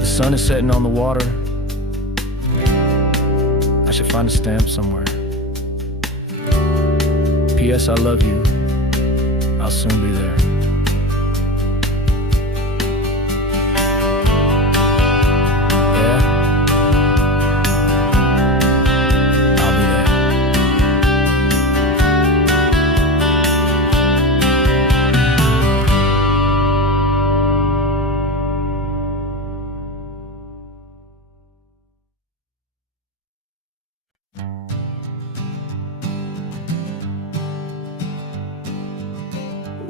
The sun is setting on the water. I should find a stamp somewhere. P.S. I love you. I'll soon be there. Yeah? I'll be there.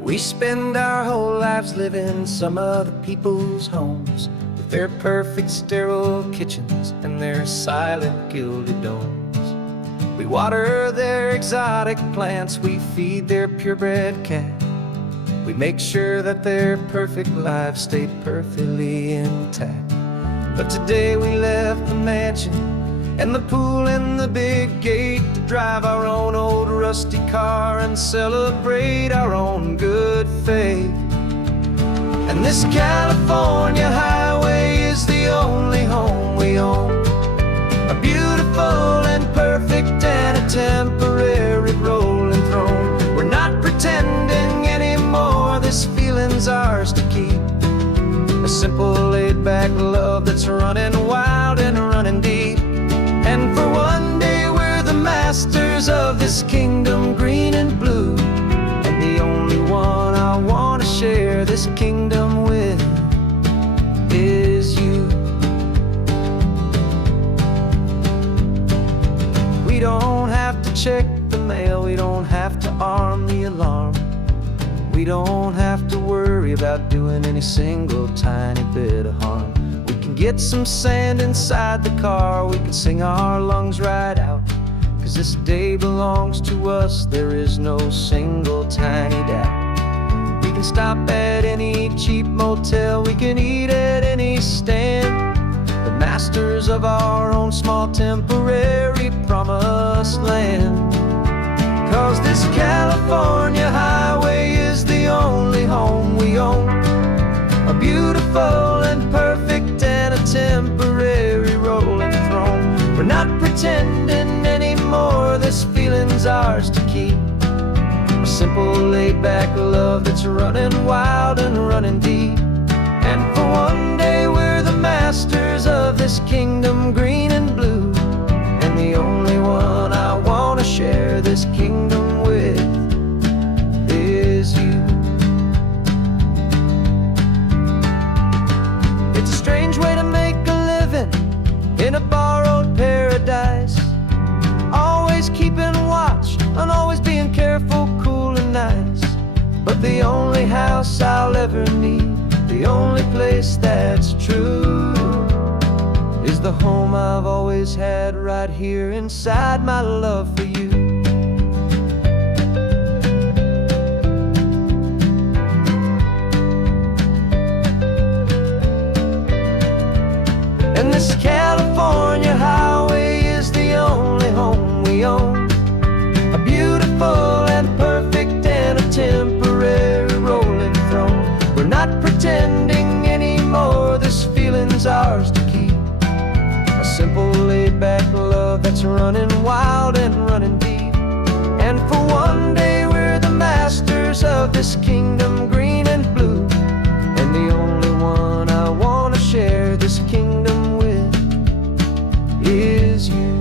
We spend our whole lives living some other people's homes, with their perfect sterile kitchens and their silent gilded domes. We water their exotic plants, we feed their purebred cat. We make sure that their perfect lives stay perfectly intact. But today we left the mansion and the pool and the big gate to drive our own old rusty car and celebrate our own good faith. And this California highway is the only home we own, a beautiful and perfect and a temporary rolling throne. We're not pretending anymore, this feeling's ours to keep, a simple laid-back love that's that's running wild and running deep. And for one day we're the masters of this kingdom, green and blue. And the only one I want to share this kingdom with is you. We don't have to check the mail, we don't have to arm the alarm. We don't have to worry about doing any single tiny bit of harm. We can get some sand inside the car, we can sing our lungs right out. 'Cause this day belongs to us, there is no single tiny doubt. We can stop at any cheap motel, we can eat at any stand. The masters of our own small temporary promised land. 'Cause this California highway is the only home we own. A beautiful and perfect and a temporary rolling throne. We're not pretending anymore, this feeling's ours to keep. A simple laid-back love that's running wild and running deep. And for one day we're the masters of this kingdom, green and blue. And the only one I want to share this kingdom with is you. It's a strange way to make a living in a borrowed paradise. Always keeping watch and always being careful, cool and nice. But the only house I'll ever need, the only place that's true, is the home I've always had right here inside my love for you. And this California highway is the only home we own. A beautiful and perfect and a temporary rolling throne. We're not pretending anymore, this feeling's ours to keep. A simple laid-back love that's running wild and running deep. And for one day we're the masters of this kingdom, green and blue. And the only one I want to share this kingdom with is you.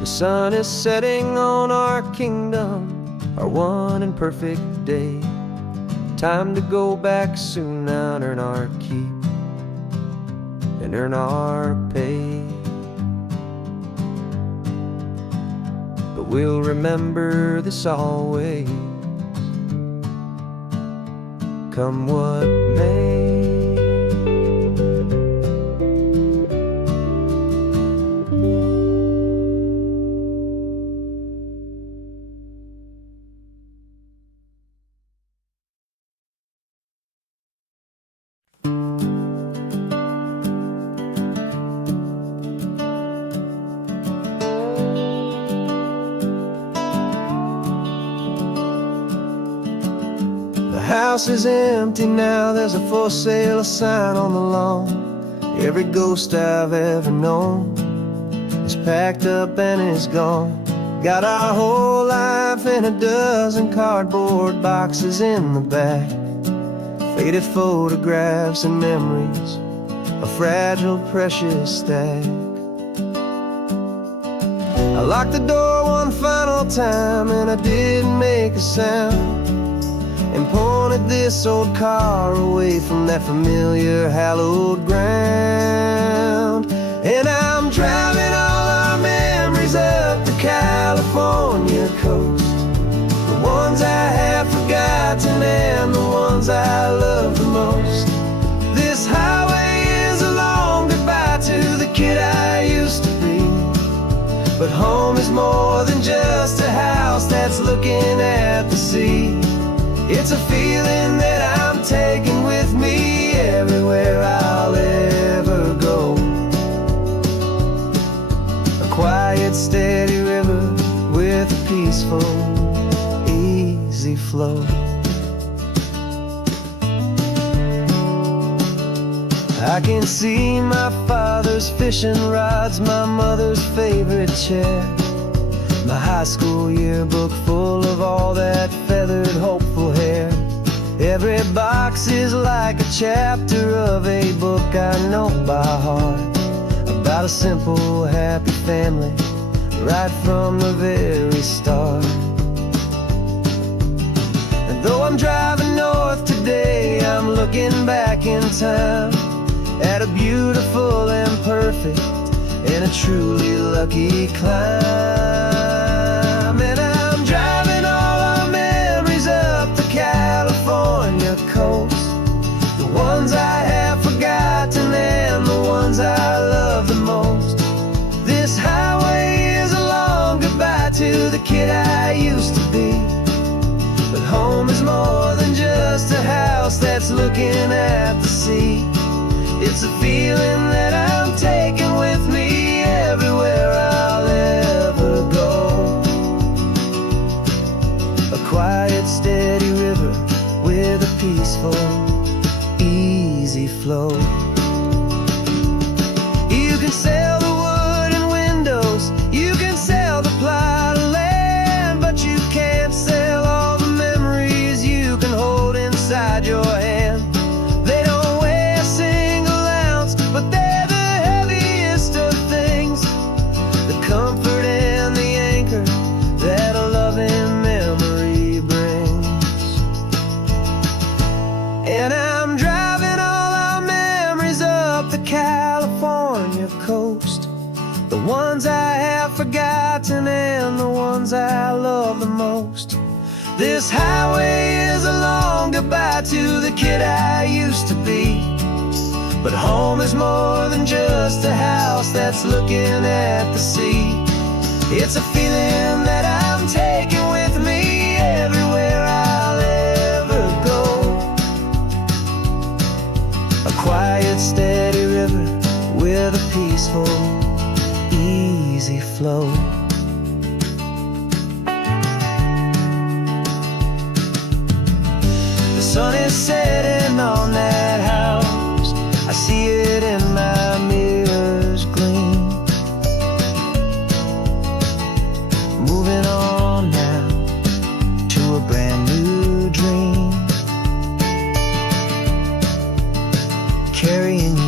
The sun is setting on our kingdom, our one and perfect day. Time to go back soon now and earn our keep and earn our pay. But we'll remember this always, come what may. The house is empty now, there's a for sale sign on the lawn. Every ghost I've ever known is packed up and is gone. Got our whole life in a dozen cardboard boxes in the back. Faded photographs and memories, a fragile, precious stack. I locked the door one final time and I didn't make a sound, and pointed this old car away from that familiar hallowed ground. And I'm driving all our memories up the California coast, the ones I have forgotten and the ones I love the most. This highway is a long goodbye to the kid I used to be. But home is more than just a house that's looking at the sea. It's a feeling that I'm taking with me everywhere I'll ever go. A quiet, steady river with a peaceful, easy flow. I can see my father's fishing rods, my mother's favorite chair, my high school yearbook full of all that feathered, hopeful hair. Every box is like a chapter of a book I know by heart, about a simple, happy family, right from the very start. And though I'm driving north today, I'm looking back in time at a beautiful and perfect and a truly lucky climb. And I'm driving all our memories up the California coast, the ones I have forgotten and the ones I love the most. This highway is a long goodbye to the kid I used to be, but home is more than just a house that's looking at the sea. It's a feeling that I'm taking with me everywhere I'll ever go. A quiet, steady river with a peaceful, easy flow. You can sail the wood and windows, you can sail the plot of land, but you can't sail all the memories you can hold inside your hand. They don't weigh a single ounce, but they're the heaviest of things, the comfort and the anchor that a loving memory brings. And I'm driving all our memories up the California coast, the ones I have forgotten and the ones I love the most. This highway is a long goodbye to the kid I used to be, but home is more than just a house that's looking at the sea. It's a feeling that I'm taking with me everywhere I'll ever go. A quiet, steady river with a peaceful, easy flow. The sun is setting on that house, I see it in my mirror's gleam. Moving on now to a brand new dream, carrying you